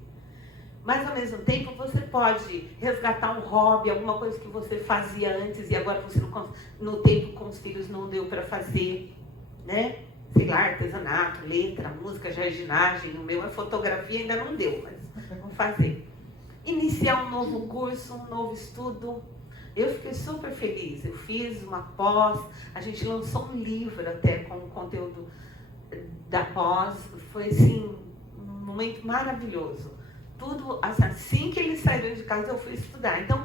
Mas, ao mesmo tempo, você pode resgatar um hobby, alguma coisa que você fazia antes e agora você no tempo com os filhos não deu para fazer, né? Sei lá, artesanato, letra, música, jardinagem. O meu é fotografia, ainda não deu, mas vamos fazer. Iniciar um novo curso, um novo estudo. Eu fiquei super feliz. Eu fiz uma pós, a gente lançou um livro até com o conteúdo da pós. Foi, assim, um momento maravilhoso. Tudo, assim que eles saíram de casa, eu fui estudar. Então,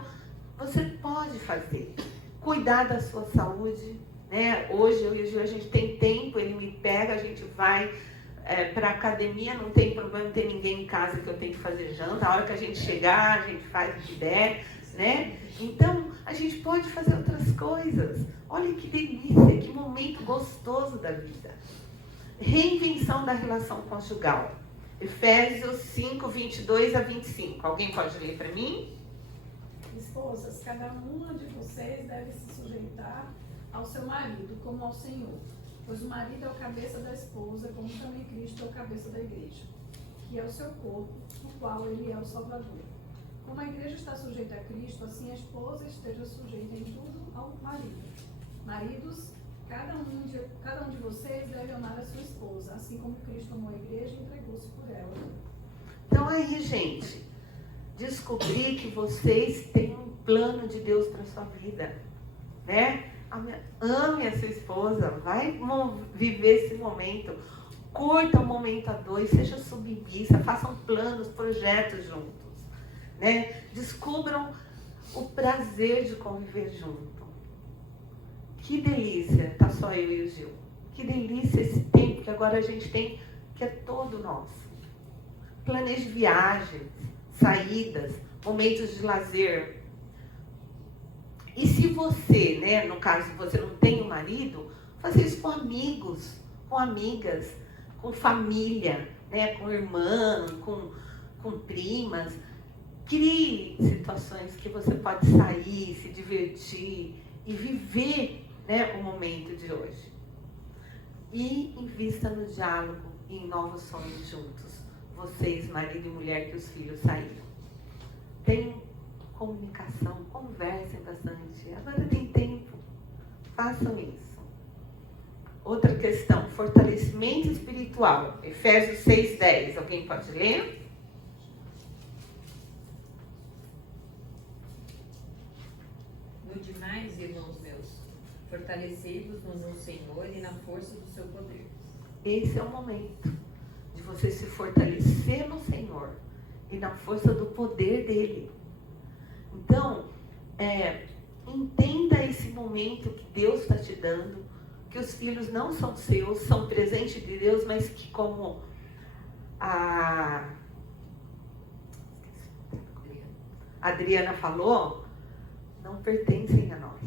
você pode fazer. Cuidar da sua saúde, né? Hoje, eu e o Gil, a gente tem tempo, ele me pega, a gente vai para a academia, não tem problema, não tem ninguém em casa que eu tenho que fazer janta. A hora que a gente chegar, a gente faz o que der, né? Então, a gente pode fazer outras coisas. Olha que delícia, que momento gostoso da vida. Reinvenção da relação conjugal. Efésios 5, 22 a 25. Alguém pode ler para mim? Esposas, cada uma de vocês deve se sujeitar ao seu marido, como ao Senhor. Pois o marido é o cabeça da esposa, como também Cristo é o cabeça da igreja, que é o seu corpo, no qual ele é o Salvador. Como a igreja está sujeita a Cristo, assim a esposa esteja sujeita em tudo ao marido. Maridos, cada um de vocês deve amar a sua esposa, assim como Cristo amou a igreja e entregou-se por ela. Então aí, gente, descobrir que vocês têm um plano de Deus para a sua vida, né? Ame a sua esposa, vai viver esse momento. Curta o momento a dois, seja submissa, façam planos, projetos juntos, né? Descubram o prazer de conviver junto. Que delícia, tá só eu e o Gil. Que delícia esse tempo que agora a gente tem, que é todo nosso. Planeje viagens, saídas, momentos de lazer. E se você, né, no caso, você não tem um marido, fazer isso com amigos, com amigas, com família, né, com irmã, com primas. Crie situações que você pode sair, se divertir e viver, né, o momento de hoje. E invista no diálogo e em novos sonhos juntos. Vocês, marido e mulher, que os filhos saíram. Tenham comunicação, conversem bastante. Agora tem tempo. Façam isso. Outra questão, fortalecimento espiritual. Efésios 6:10. Alguém pode ler? No demais, irmãos meus, fortalecei-vos no Senhor e na força do seu poder. Esse é o momento de você se fortalecer no Senhor e na força do poder dele. Então, entenda esse momento que Deus está te dando, que os filhos não são seus, são presente de Deus, mas que, como a Adriana falou, não pertencem a nós.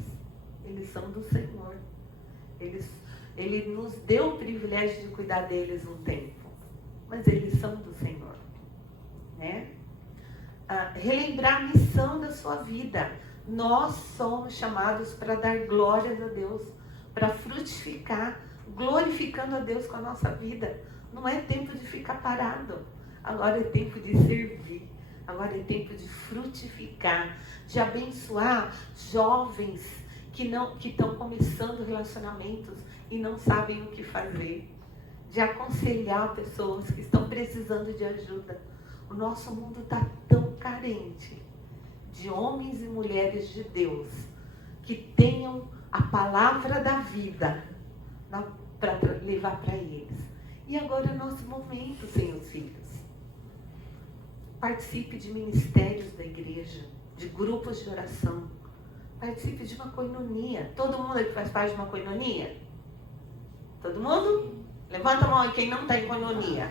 Eles são do Senhor. Ele nos deu o privilégio de cuidar deles um tempo, mas eles são do Senhor, né? Relembrar a missão da sua vida. Nós somos chamados para dar glórias a Deus, para frutificar, glorificando a Deus com a nossa vida. Não é tempo de ficar parado. Agora é tempo de servir. Agora é tempo de frutificar, de abençoar jovens que estão começando relacionamentos e não sabem o que fazer, de aconselhar pessoas que estão precisando de ajuda. O nosso mundo está tão carente de homens e mulheres de Deus que tenham a palavra da vida para levar para eles. E agora é o nosso momento, senhores filhos. Participe de ministérios da igreja, de grupos de oração. Participe de uma coinonia. Todo mundo aqui faz parte de uma coinonia? Todo mundo? Levanta a mão aí quem não está em coinonia.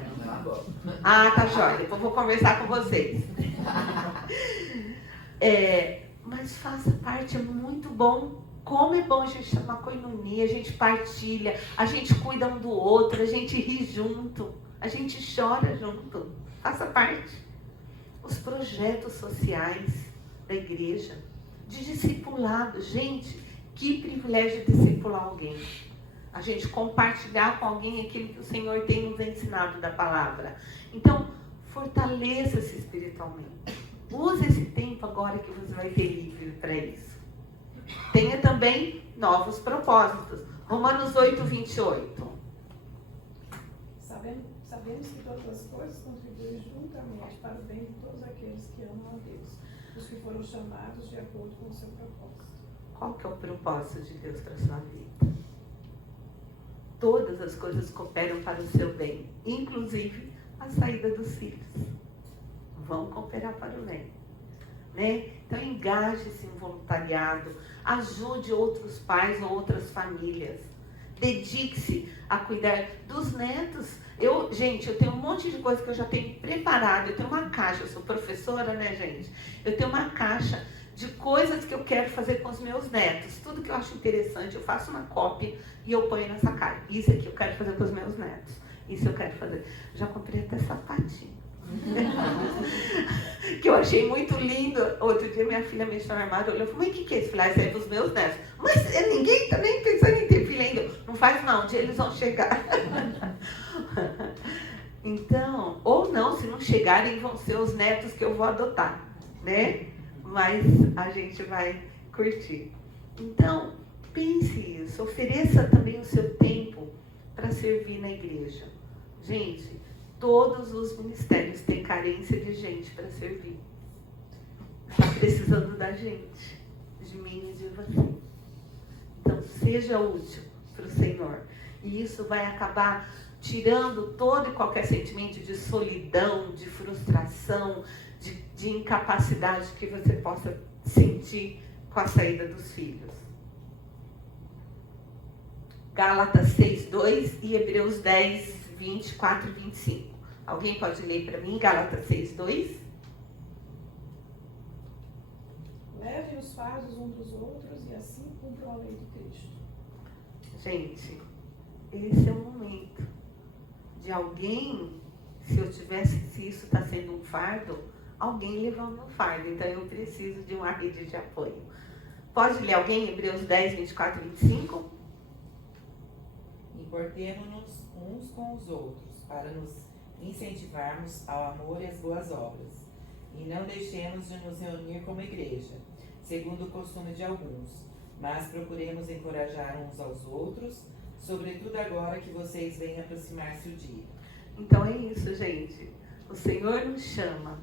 Ah, tá jóia. Depois eu vou conversar com vocês. Mas faça parte, é muito bom. Como é bom a gente ter uma coinonia, a gente partilha, a gente cuida um do outro, a gente ri junto, a gente chora junto. Faça parte. Os projetos sociais da igreja, de discipulado. Gente, que privilégio discipular alguém. A gente compartilhar com alguém aquilo que o Senhor tem nos ensinado da palavra. Então, fortaleça-se espiritualmente. Use esse tempo agora que você vai ter livre para isso. Tenha também novos propósitos. Romanos 8:28. Sabemos que todas as coisas contribuem juntamente para o bem de todos aqueles que amam a Deus, os que foram chamados de acordo com o seu propósito. Qual que é o propósito de Deus para a sua vida? Todas as coisas cooperam para o seu bem, inclusive a saída dos filhos. Vão cooperar para o bem, né? Então engaje-se em voluntariado, ajude outros pais ou outras famílias, dedique-se a cuidar dos netos. Gente, eu tenho um monte de coisa que eu já tenho preparado. Eu tenho uma caixa, eu sou professora, né, gente? Eu tenho uma caixa de coisas que eu quero fazer com os meus netos. Tudo que eu acho interessante, eu faço uma cópia e eu ponho nessa caixa. Isso aqui eu quero fazer com os meus netos. Isso eu quero fazer. Já comprei até sapatinho. Que eu achei muito lindo. Outro dia minha filha mexeu no armário, olhou e falou: mas o que é isso? Eu falei: isso é para os meus netos. Mas ninguém está nem pensando em ter filho ainda. Não faz não, um dia eles vão chegar. Então, ou não, se não chegarem, vão ser os netos que eu vou adotar, né? Mas a gente vai curtir. Então, pense isso. Ofereça também o seu tempo para servir na igreja. Gente, todos os ministérios têm carência de gente para servir. Está precisando da gente, de mim e de você. Então, seja útil para o Senhor. E isso vai acabar tirando todo e qualquer sentimento de solidão, de frustração, de incapacidade que você possa sentir com a saída dos filhos. Gálatas 6:2 e Hebreus 10:24 e 25. Alguém pode ler para mim Gálatas 6:2? Levem os fardos uns dos outros e assim cumpram a lei de Cristo. Gente, esse é o momento de alguém, se isso está sendo um fardo, alguém levando um fardo. Então eu preciso de uma rede de apoio. Pode ler alguém Hebreus 10:24 e 25? Importemo-nos uns com os outros, para nos incentivarmos ao amor e às boas obras. E não deixemos de nos reunir como igreja, segundo o costume de alguns, mas procuremos encorajar uns aos outros, sobretudo agora que vocês veem aproximar-se o dia. Então é isso, gente. O Senhor nos chama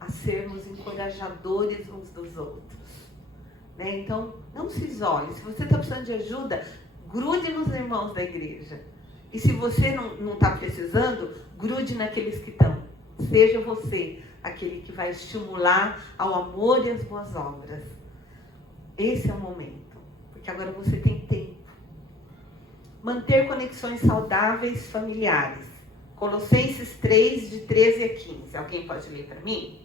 a sermos encorajadores uns dos outros. Né? Então, não se isole. Se você está precisando de ajuda, grude nos irmãos da igreja. E se você não está precisando, grude naqueles que estão. Seja você aquele que vai estimular ao amor e às boas obras. Esse é o momento. Porque agora você tem tempo. Manter conexões saudáveis familiares. Colossenses 3, de 13 a 15. Alguém pode ler para mim?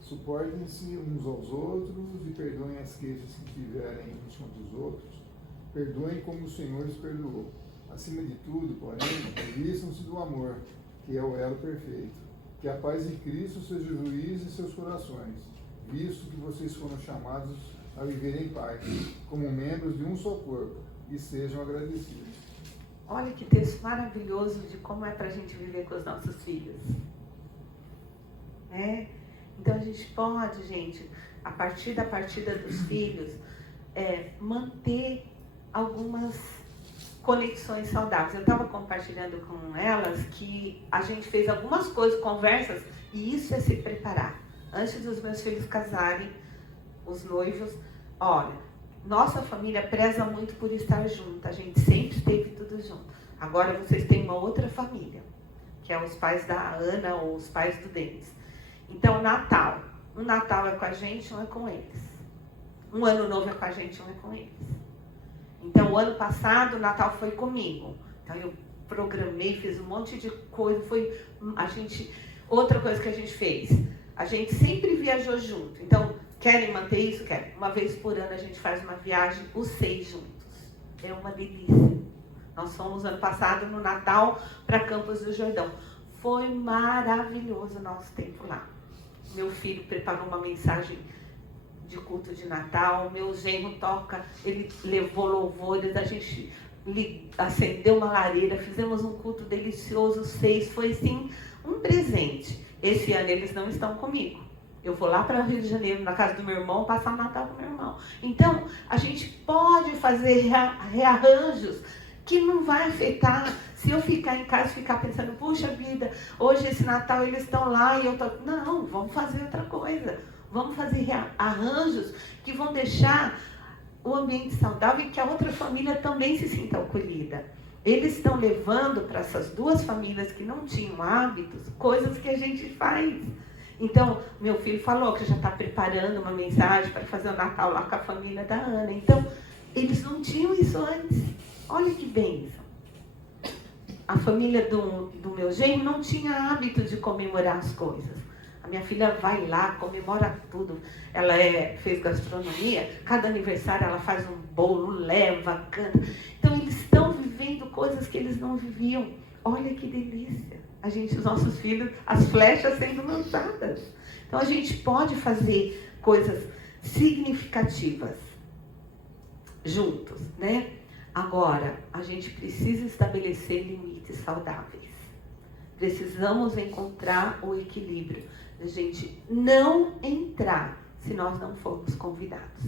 Suportem-se uns aos outros e perdoem as queixas que tiverem uns contra os outros. Perdoem como o Senhor os perdoou. Acima de tudo, porém, vistam-se do amor, que é o elo perfeito. Que a paz de Cristo seja o juiz em seus corações, visto que vocês foram chamados a viver em paz, como membros de um só corpo, e sejam agradecidos. Olha que texto maravilhoso de como é para a gente viver com os nossos filhos. Então a gente pode, gente, a partir da partida dos filhos, manter algumas conexões saudáveis. Eu estava compartilhando com elas que a gente fez algumas coisas, conversas, e isso é se preparar. Antes dos meus filhos casarem, os noivos, olha, nossa família preza muito por estar junto, a gente sempre esteve tudo junto. Agora vocês têm uma outra família, que é os pais da Ana ou os pais do Denis. Então, Natal. Um Natal é com a gente, um é com eles. Um Ano Novo é com a gente, um é com eles. Então, o ano passado, o Natal foi comigo. Então, eu programei, fiz um monte de coisa. Outra coisa que a gente fez, a gente sempre viajou junto. Então, querem manter isso? Querem. Uma vez por ano, a gente faz uma viagem, os 6 juntos. É uma delícia. Nós fomos, ano passado, no Natal, para Campos do Jordão. Foi maravilhoso o nosso tempo lá. Meu filho preparou uma mensagem de culto de Natal, meu genro toca, ele levou louvores, a gente acendeu uma lareira, fizemos um culto delicioso, 6, foi sim um presente. Esse ano eles não estão comigo. Eu vou lá para o Rio de Janeiro, na casa do meu irmão, passar o Natal com o meu irmão. Então, a gente pode fazer rearranjos que não vai afetar. Se eu ficar em casa e ficar pensando, puxa vida, hoje esse Natal eles estão lá e eu tô... Não, vamos fazer outra coisa. Vamos fazer arranjos que vão deixar o ambiente saudável e que a outra família também se sinta acolhida. Eles estão levando para essas duas famílias que não tinham hábitos, coisas que a gente faz. Então, meu filho falou que já está preparando uma mensagem para fazer o Natal lá com a família da Ana. Então, eles não tinham isso antes. Olha que bênção. A família do meu genro não tinha hábito de comemorar as coisas. A minha filha vai lá, comemora tudo. Ela fez gastronomia, cada aniversário ela faz um bolo, leva, canta. Então eles estão vivendo coisas que eles não viviam. Olha que delícia. Os nossos filhos, as flechas sendo lançadas. Então a gente pode fazer coisas significativas juntos, né? Agora, a gente precisa estabelecer limites saudáveis. Precisamos encontrar o equilíbrio. A gente não entrar se nós não formos convidados.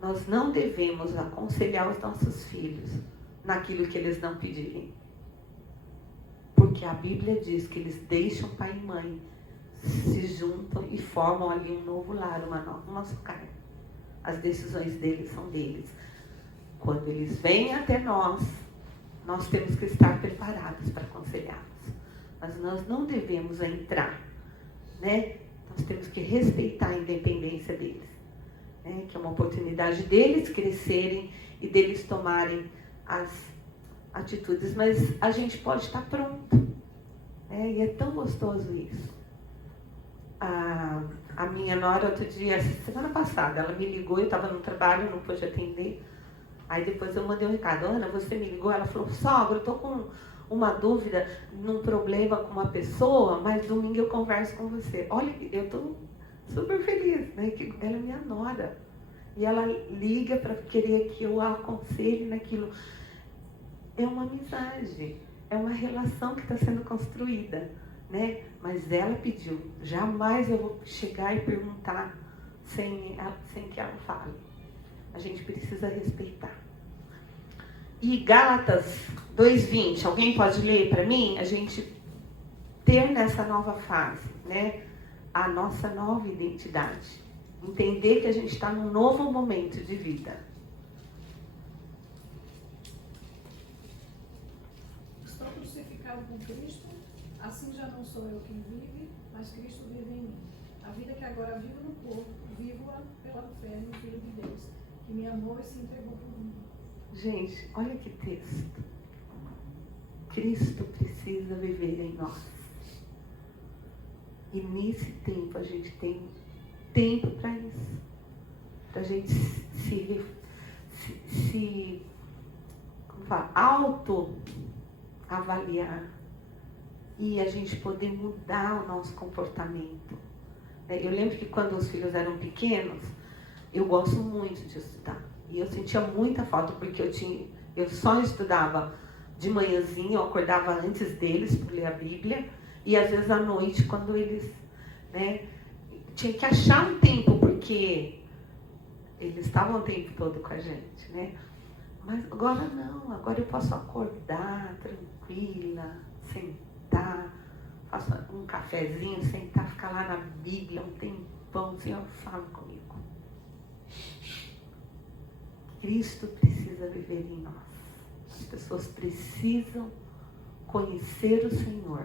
Nós não devemos aconselhar os nossos filhos naquilo que eles não pedirem. Porque a Bíblia diz que eles deixam pai e mãe, se juntam e formam ali um novo lar, uma nova carne. As decisões deles são deles. quando eles vêm até nós, nós temos que estar preparados para aconselhá-los. Mas nós não devemos entrar, né? Nós temos que respeitar a independência deles, né? Que é uma oportunidade deles crescerem e deles tomarem as atitudes. Mas a gente pode estar pronto, né? E é tão gostoso isso. A minha nora, outro dia, semana passada, ela me ligou, eu estava no trabalho, não pude atender. Aí depois eu mandei um recado: Ana, você me ligou? Ela falou: sogra, eu estou com uma dúvida, num problema com uma pessoa, mas domingo eu converso com você. Olha, eu estou super feliz, né? Que ela é minha nora. E ela liga para querer que eu a aconselhe naquilo. É uma amizade, é uma relação que está sendo construída, né? Mas ela pediu. Jamais eu vou chegar e perguntar sem que ela fale. A gente precisa respeitar. E Gálatas 2:20, alguém pode ler para mim? A gente ter nessa nova fase, né? A nossa nova identidade. Entender que a gente está num novo momento de vida. Estou crucificado com Cristo, assim já não sou eu quem vive, mas Cristo vive em mim. A vida que agora vivo no corpo, vivo-a pela fé no Filho de Deus, que me amou e se entregou por mim. Gente, olha que texto. Cristo precisa viver em nós. E nesse tempo a gente tem tempo para isso. Para a gente auto-avaliar. E a gente poder mudar o nosso comportamento. Eu lembro que quando os filhos eram pequenos, eu gosto muito de estudar. E eu sentia muita falta, porque eu só estudava de manhãzinha, eu acordava antes deles para ler a Bíblia, e às vezes à noite, quando eles, né, tinha que achar um tempo, porque eles estavam o tempo todo com a gente, né? Mas agora não, agora eu posso acordar tranquila, sentar, faço um cafezinho, sentar, ficar lá na Bíblia um tempão, o Senhor fala comigo. Cristo precisa viver em nós. As pessoas precisam conhecer o Senhor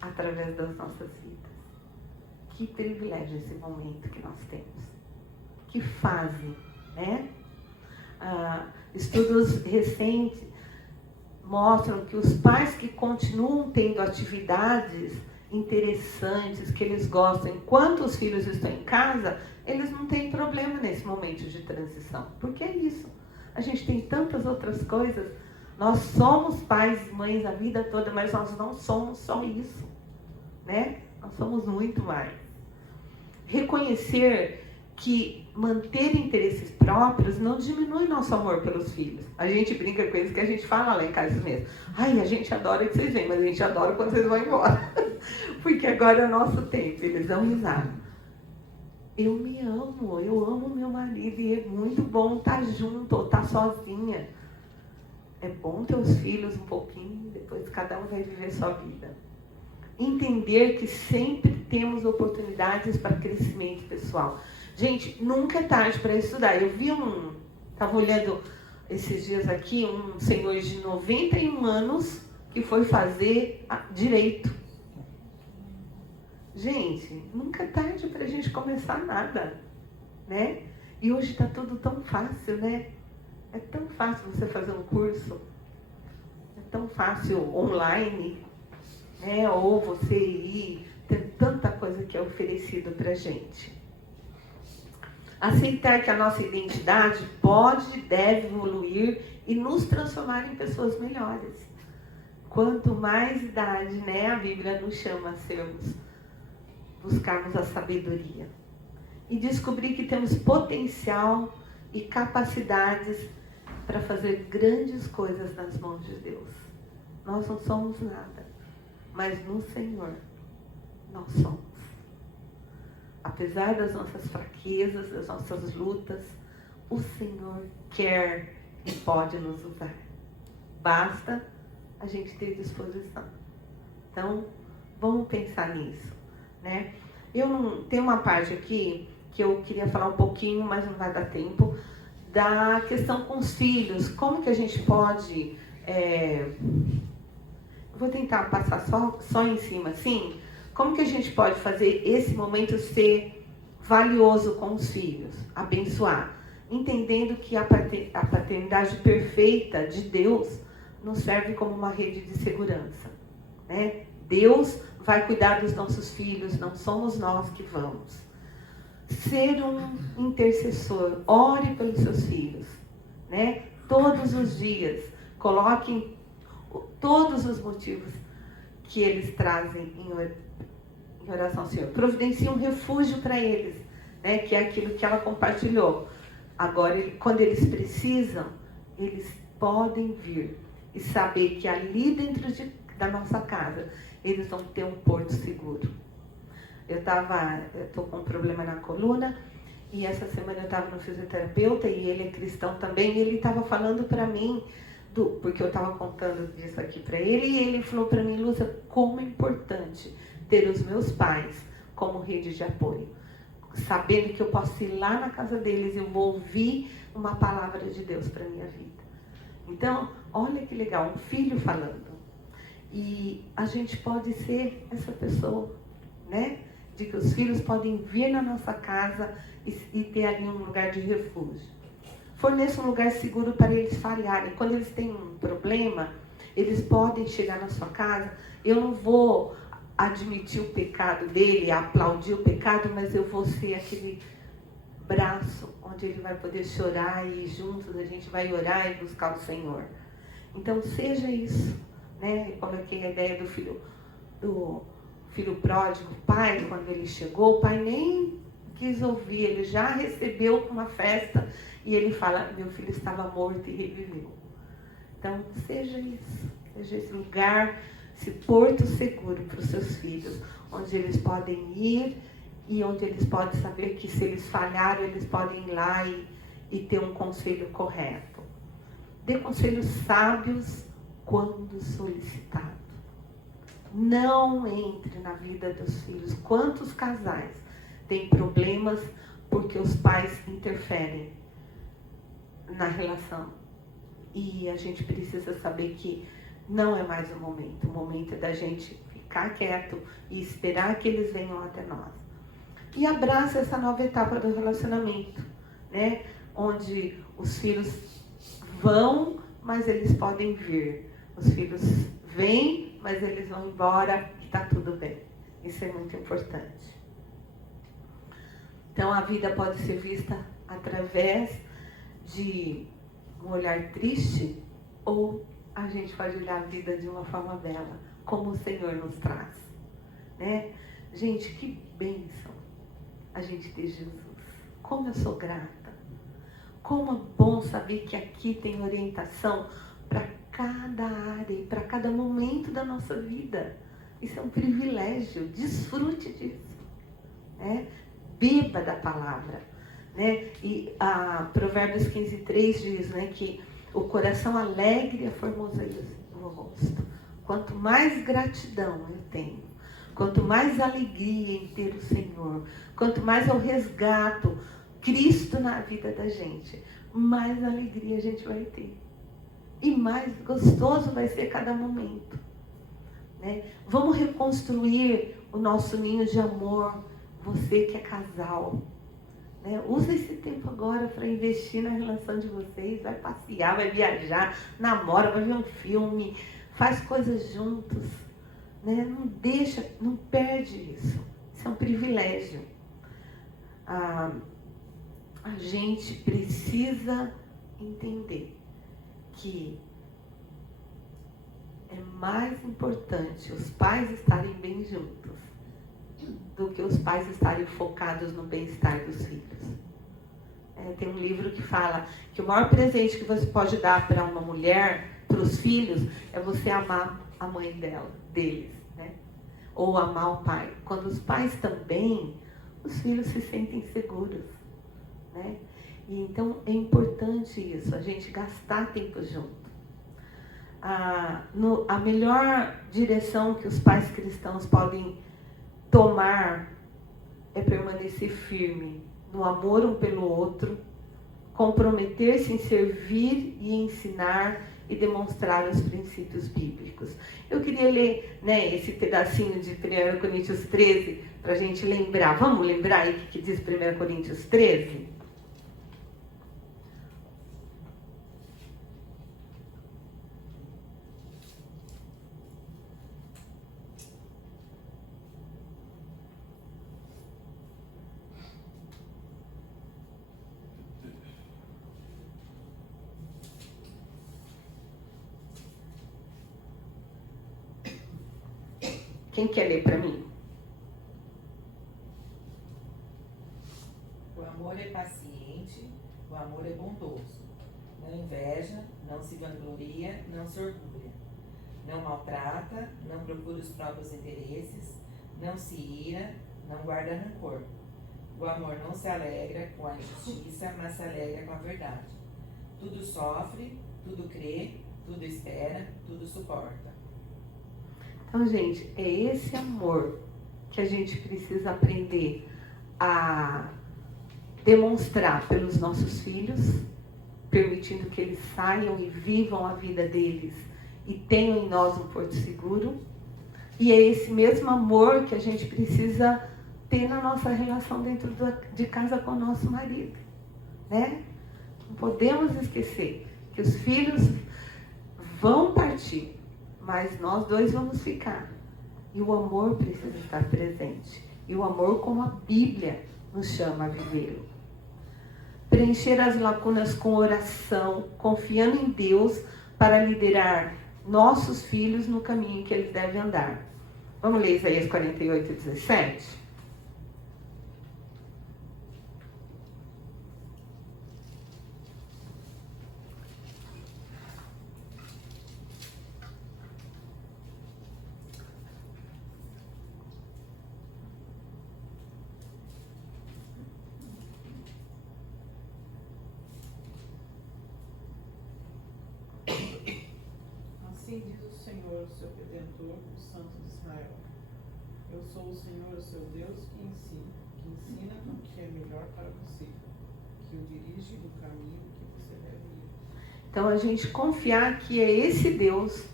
através das nossas vidas. Que privilégio esse momento que nós temos. Que fase, né? Estudos recentes mostram que os pais que continuam tendo atividades interessantes, que eles gostam, enquanto os filhos estão em casa, eles não têm problema nesse momento de transição. Porque é isso. A gente tem tantas outras coisas. Nós somos pais e mães a vida toda, mas nós não somos só isso, né? Nós somos muito mais. Reconhecer que manter interesses próprios não diminui nosso amor pelos filhos. A gente brinca com isso, que a gente fala lá em casa mesmo. Ai, a gente adora que vocês vêm, mas a gente adora quando vocês vão embora. Porque agora é o nosso tempo. Eles dão risada. Eu me amo, eu amo meu marido e é muito bom estar junto ou estar sozinha. É bom ter os filhos um pouquinho, depois cada um vai viver sua vida. Entender que sempre temos oportunidades para crescimento pessoal. Gente, nunca é tarde para estudar. Eu vi estava olhando esses dias aqui, um senhor de 91 anos que foi fazer direito. Gente, nunca é tarde para a gente começar nada, né? E hoje está tudo tão fácil, né? É tão fácil você fazer um curso, é tão fácil online, né? Ou você ir, tem tanta coisa que é oferecido para a gente. Aceitar que a nossa identidade pode e deve evoluir e nos transformar em pessoas melhores. Quanto mais idade, né, a Bíblia nos chama a buscarmos a sabedoria. E descobrir que temos potencial e capacidades para fazer grandes coisas nas mãos de Deus. Nós não somos nada, mas no Senhor nós somos. Apesar das nossas fraquezas, das nossas lutas, o Senhor quer e pode nos usar. Basta a gente ter disposição. Então, vamos pensar nisso, né? Tem uma parte aqui que eu queria falar um pouquinho, mas não vai dar tempo, da questão com os filhos. Como que a gente pode... vou tentar passar só em cima, assim. Como que a gente pode fazer esse momento ser valioso com os filhos? Abençoar. Entendendo que a paternidade perfeita de Deus nos serve como uma rede de segurança, né? Deus vai cuidar dos nossos filhos, não somos nós que vamos. Ser um intercessor, ore pelos seus filhos, né? Todos os dias, coloquem todos os motivos que eles trazem em oração ao Senhor. Providencie um refúgio para eles, né? Que é aquilo que ela compartilhou. Agora, quando eles precisam, eles podem vir e saber que ali dentro da nossa casa, eles vão ter um porto seguro. Eu estou com um problema na coluna, e essa semana eu estava no fisioterapeuta, e ele é cristão também, e ele estava falando para mim, porque eu estava contando disso aqui para ele, e ele falou para mim: Lúcia, como é importante ter os meus pais como rede de apoio. Sabendo que eu posso ir lá na casa deles e eu vou ouvir uma palavra de Deus para a minha vida. Então, olha que legal, um filho falando. E a gente pode ser essa pessoa, né? De que os filhos podem vir na nossa casa e ter ali um lugar de refúgio. Forneça um lugar seguro para eles falharem. Quando eles têm um problema, eles podem chegar na sua casa. Eu não vou admitir o pecado dele, aplaudir o pecado, mas eu vou ser aquele braço onde ele vai poder chorar, e juntos a gente vai orar e buscar o Senhor. Então seja isso, né? Eu coloquei a ideia do filho pródigo. O pai, quando ele chegou, o pai nem quis ouvir, ele já recebeu uma festa, e ele fala: meu filho estava morto e reviveu. Então seja isso, seja esse lugar, esse porto seguro para os seus filhos, onde eles podem ir e onde eles podem saber que, se eles falharam, eles podem ir lá e ter um conselho correto. Dê conselhos sábios quando solicitado. Não entre na vida dos filhos. Quantos casais têm problemas porque os pais interferem na relação? E a gente precisa saber que não é mais o momento. O momento é da gente ficar quieto e esperar que eles venham até nós. E abraça essa nova etapa do relacionamento, né? Onde os filhos vão, mas eles podem vir. Os filhos vêm, mas eles vão embora e está tudo bem. Isso é muito importante. Então, a vida pode ser vista através de um olhar triste, ou a gente pode olhar a vida de uma forma bela, como o Senhor nos traz, né? Gente, que bênção a gente ter Jesus. Como eu sou grata. Como é bom saber que aqui tem orientação para cada área e para cada momento da nossa vida. Isso é um privilégio. Desfrute disso, né? Beba da palavra, né? E a Provérbios 15:3 diz, né, que o coração alegre é formoseia no rosto. Quanto mais gratidão eu tenho, quanto mais alegria em ter o Senhor, quanto mais eu resgato Cristo na vida da gente, mais alegria a gente vai ter. E mais gostoso vai ser cada momento, né? Vamos reconstruir o nosso ninho de amor, você que é casal, né? Usa esse tempo agora para investir na relação de vocês. Vai passear, vai viajar, namora, vai ver um filme, faz coisas juntos, né? Não deixa, não perde isso. Isso é um privilégio. A gente precisa entender que é mais importante os pais estarem bem juntos do que os pais estarem focados no bem-estar dos filhos. Tem um livro que fala que o maior presente que você pode dar para uma mulher, para os filhos, é você amar a mãe deles, né? Ou amar o pai. Quando os pais estão bem, os filhos se sentem seguros, né? E então é importante isso, a gente gastar tempo junto. A melhor direção que os pais cristãos podem tomar é permanecer firme no amor um pelo outro, comprometer-se em servir e ensinar e demonstrar os princípios bíblicos. Eu queria ler, né, esse pedacinho de 1 Coríntios 13 para a gente lembrar. Vamos lembrar aí o que diz 1 Coríntios 13? Quem quer ler para mim? O amor é paciente, o amor é bondoso. Não inveja, não se vangloria, não se orgulha. Não maltrata, não procura os próprios interesses, não se ira, não guarda rancor. O amor não se alegra com a injustiça, mas se alegra com a verdade. Tudo sofre, tudo crê, tudo espera, tudo suporta. Então, gente, é esse amor que a gente precisa aprender a demonstrar pelos nossos filhos, permitindo que eles saiam e vivam a vida deles e tenham em nós um porto seguro. E é esse mesmo amor que a gente precisa ter na nossa relação dentro de casa com o nosso marido, né? Não podemos esquecer que os filhos vão partir, mas nós dois vamos ficar. E o amor precisa estar presente. E o amor como a Bíblia nos chama a vivê-lo. Preencher as lacunas com oração, confiando em Deus para liderar nossos filhos no caminho que eles devem andar. Vamos ler Isaías 48, 17? Assim diz o Senhor, o seu Redentor, o Santo de Israel. Eu sou o Senhor, o seu Deus, que ensina o que é melhor para você, que o dirige no caminho que você deve ir. Então, a gente confiar que é esse Deus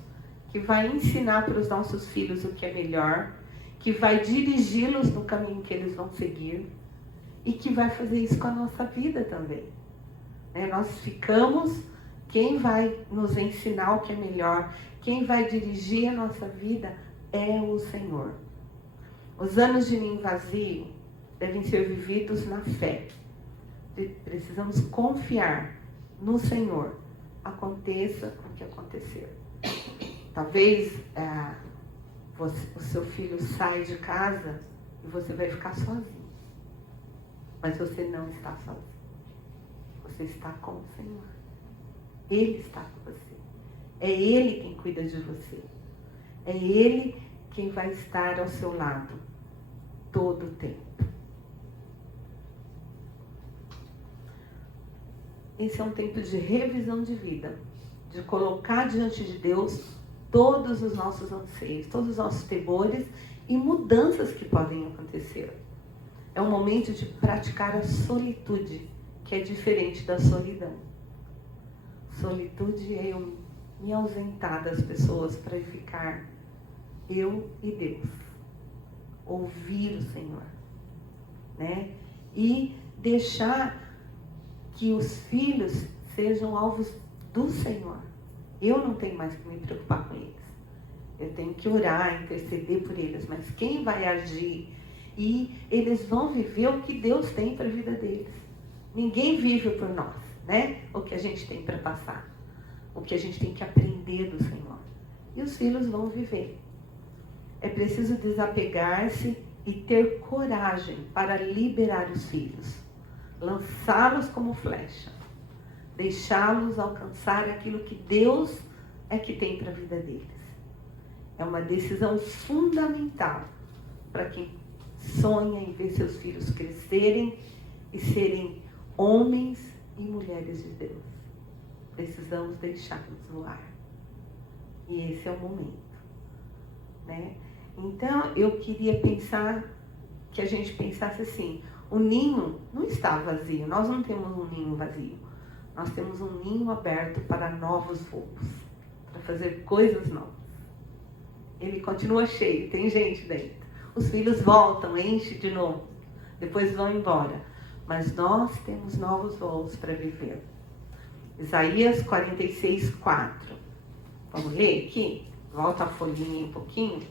que vai ensinar para os nossos filhos o que é melhor, que vai dirigi-los no caminho que eles vão seguir e que vai fazer isso com a nossa vida também. Nós ficamos, quem vai nos ensinar o que é melhor, quem vai dirigir a nossa vida é o Senhor. Os anos de ninho vazio devem ser vividos na fé. Precisamos confiar no Senhor. Aconteça o que acontecer. Talvez o seu filho sai de casa e você vai ficar sozinho. Mas você não está sozinho. Você está com o Senhor. Ele está com você. É Ele quem cuida de você. É Ele quem vai estar ao seu lado todo o tempo. Esse é um tempo de revisão de vida, de colocar diante de Deus todos os nossos anseios, todos os nossos temores e mudanças que podem acontecer. É um momento de praticar a solitude, que é diferente da solidão. Solitude é eu me ausentar das pessoas para ficar eu e Deus. Ouvir o Senhor, né? E deixar que os filhos sejam alvos do Senhor. Eu não tenho mais que me preocupar com eles. Eu tenho que orar, interceder por eles. Mas quem vai agir? E eles vão viver o que Deus tem para a vida deles. Ninguém vive por nós, né? O que a gente tem para passar. O que a gente tem que aprender do Senhor. E os filhos vão viver. É preciso desapegar-se e ter coragem para liberar os filhos. Lançá-los como flecha. Deixá-los alcançar aquilo que Deus é que tem para a vida deles. É uma decisão fundamental para quem sonha em ver seus filhos crescerem e serem homens e mulheres de Deus. Precisamos deixá-los voar. E esse é o momento, né? Então, eu queria pensar, que a gente pensasse assim, o ninho não está vazio, nós não temos um ninho vazio. Nós temos um ninho aberto para novos voos, para fazer coisas novas. Ele continua cheio, tem gente dentro. Os filhos voltam, enchem de novo, depois vão embora. Mas nós temos novos voos para viver. Isaías 46, 4. Vamos ler aqui? Volta a folhinha um pouquinho.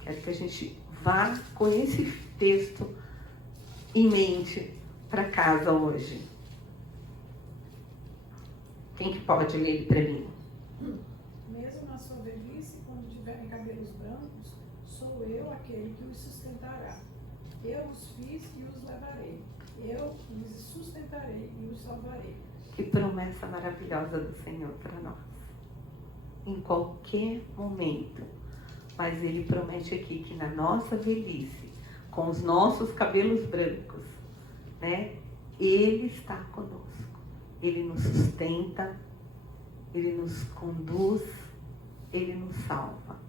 Quero que a gente vá com esse texto em mente para casa hoje. Quem que pode ler ele para mim? Mesmo na sua velhice, quando tiverem cabelos brancos, sou eu aquele que os sustentará. Eu os fiz e os levarei. Eu os sustentarei e os salvarei. Que promessa maravilhosa do Senhor para nós. Em qualquer momento. Mas Ele promete aqui que na nossa velhice, com os nossos cabelos brancos, né? Ele está conosco. Ele nos sustenta, Ele nos conduz, Ele nos salva.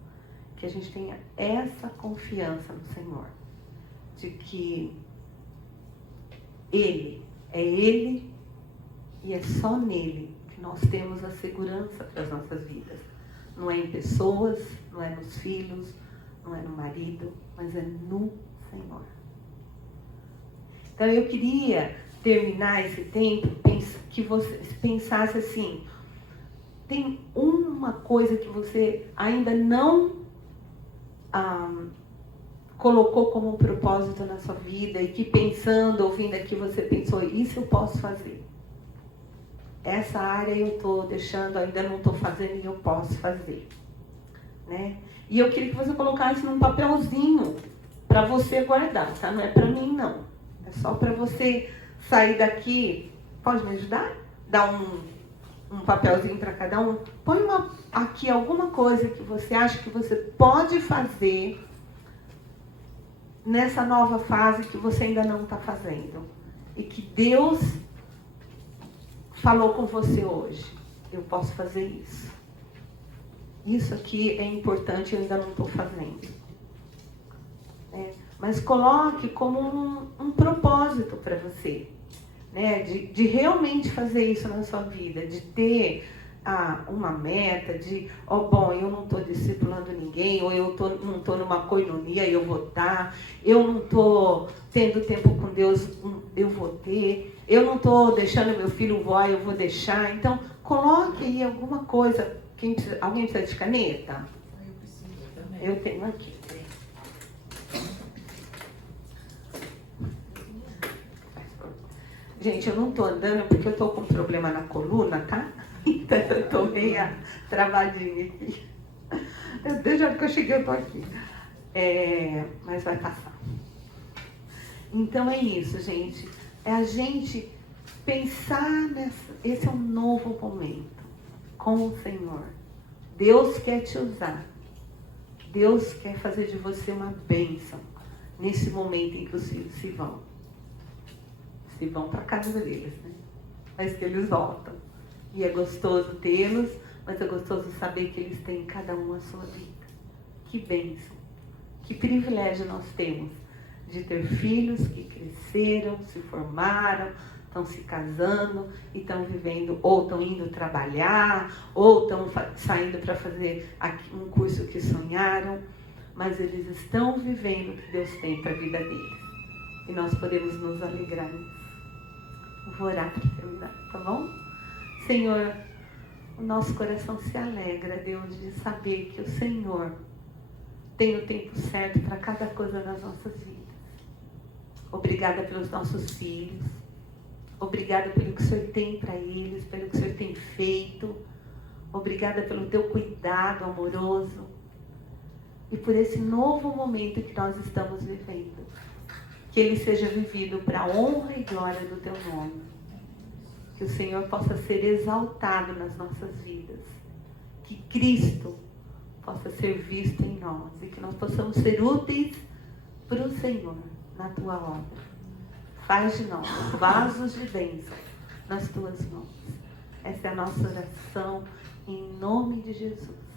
Que a gente tenha essa confiança no Senhor, de que Ele e é só nele que nós temos a segurança para as nossas vidas. Não é em pessoas, não é nos filhos, não é no marido, mas é no Senhor. Então eu queria terminar esse tempo que você pensasse assim, tem uma coisa que você ainda não colocou como um propósito na sua vida e que pensando, ouvindo aqui, você pensou, isso eu posso fazer. Essa área eu estou deixando, ainda não estou fazendo e eu posso fazer. Né? E eu queria que você colocasse num papelzinho para você guardar, tá? Não é para mim, não. É só para você sair daqui. Pode me ajudar? Dá um papelzinho para cada um. Põe aqui alguma coisa que você acha que você pode fazer nessa nova fase que você ainda não está fazendo. E que Deus falou com você hoje. Eu posso fazer isso. Isso aqui é importante, eu ainda não estou fazendo. Mas coloque como um propósito para você. Né? De realmente fazer isso na sua vida. De ter uma meta de, bom, eu não estou discipulando ninguém, ou eu não estou numa coinonia, eu vou estar. Eu não estou tendo tempo com Deus, eu vou ter. Eu não estou deixando meu filho voar, eu vou deixar. Então, coloque aí alguma coisa. Alguém precisa de caneta? Eu preciso também. Eu tenho aqui. Gente, eu não estou andando porque eu estou com um problema na coluna, tá? Então eu estou meio travadinha aqui. Desde a hora que eu cheguei eu estou aqui. Mas vai passar. Então é isso, gente. É a gente pensar nessa. Esse é um novo momento com o Senhor. Deus quer te usar. Deus quer fazer de você uma bênção nesse momento em que os filhos se vão. Se vão para a casa deles, né? Mas que eles voltam. E é gostoso tê-los, mas é gostoso saber que eles têm cada um a sua vida. Que bênção. Que privilégio nós temos de ter filhos que cresceram, se formaram, estão se casando e estão vivendo, ou estão indo trabalhar, ou estão saindo para fazer um curso que sonharam, mas eles estão vivendo o que Deus tem para a vida deles. E nós podemos nos alegrar nisso. Eu vou orar para terminar, tá bom? Senhor, o nosso coração se alegra, Deus, de saber que o Senhor tem o tempo certo para cada coisa das nossas vidas. Obrigada pelos nossos filhos. Obrigada pelo que o Senhor tem para eles, pelo que o Senhor tem feito. Obrigada pelo teu cuidado amoroso. E por esse novo momento que nós estamos vivendo. Que ele seja vivido para a honra e glória do teu nome. Que o Senhor possa ser exaltado nas nossas vidas. Que Cristo possa ser visto em nós. E que nós possamos ser úteis para o Senhor na tua obra. Faz de nós vasos de bênção nas tuas mãos. Essa é a nossa oração em nome de Jesus.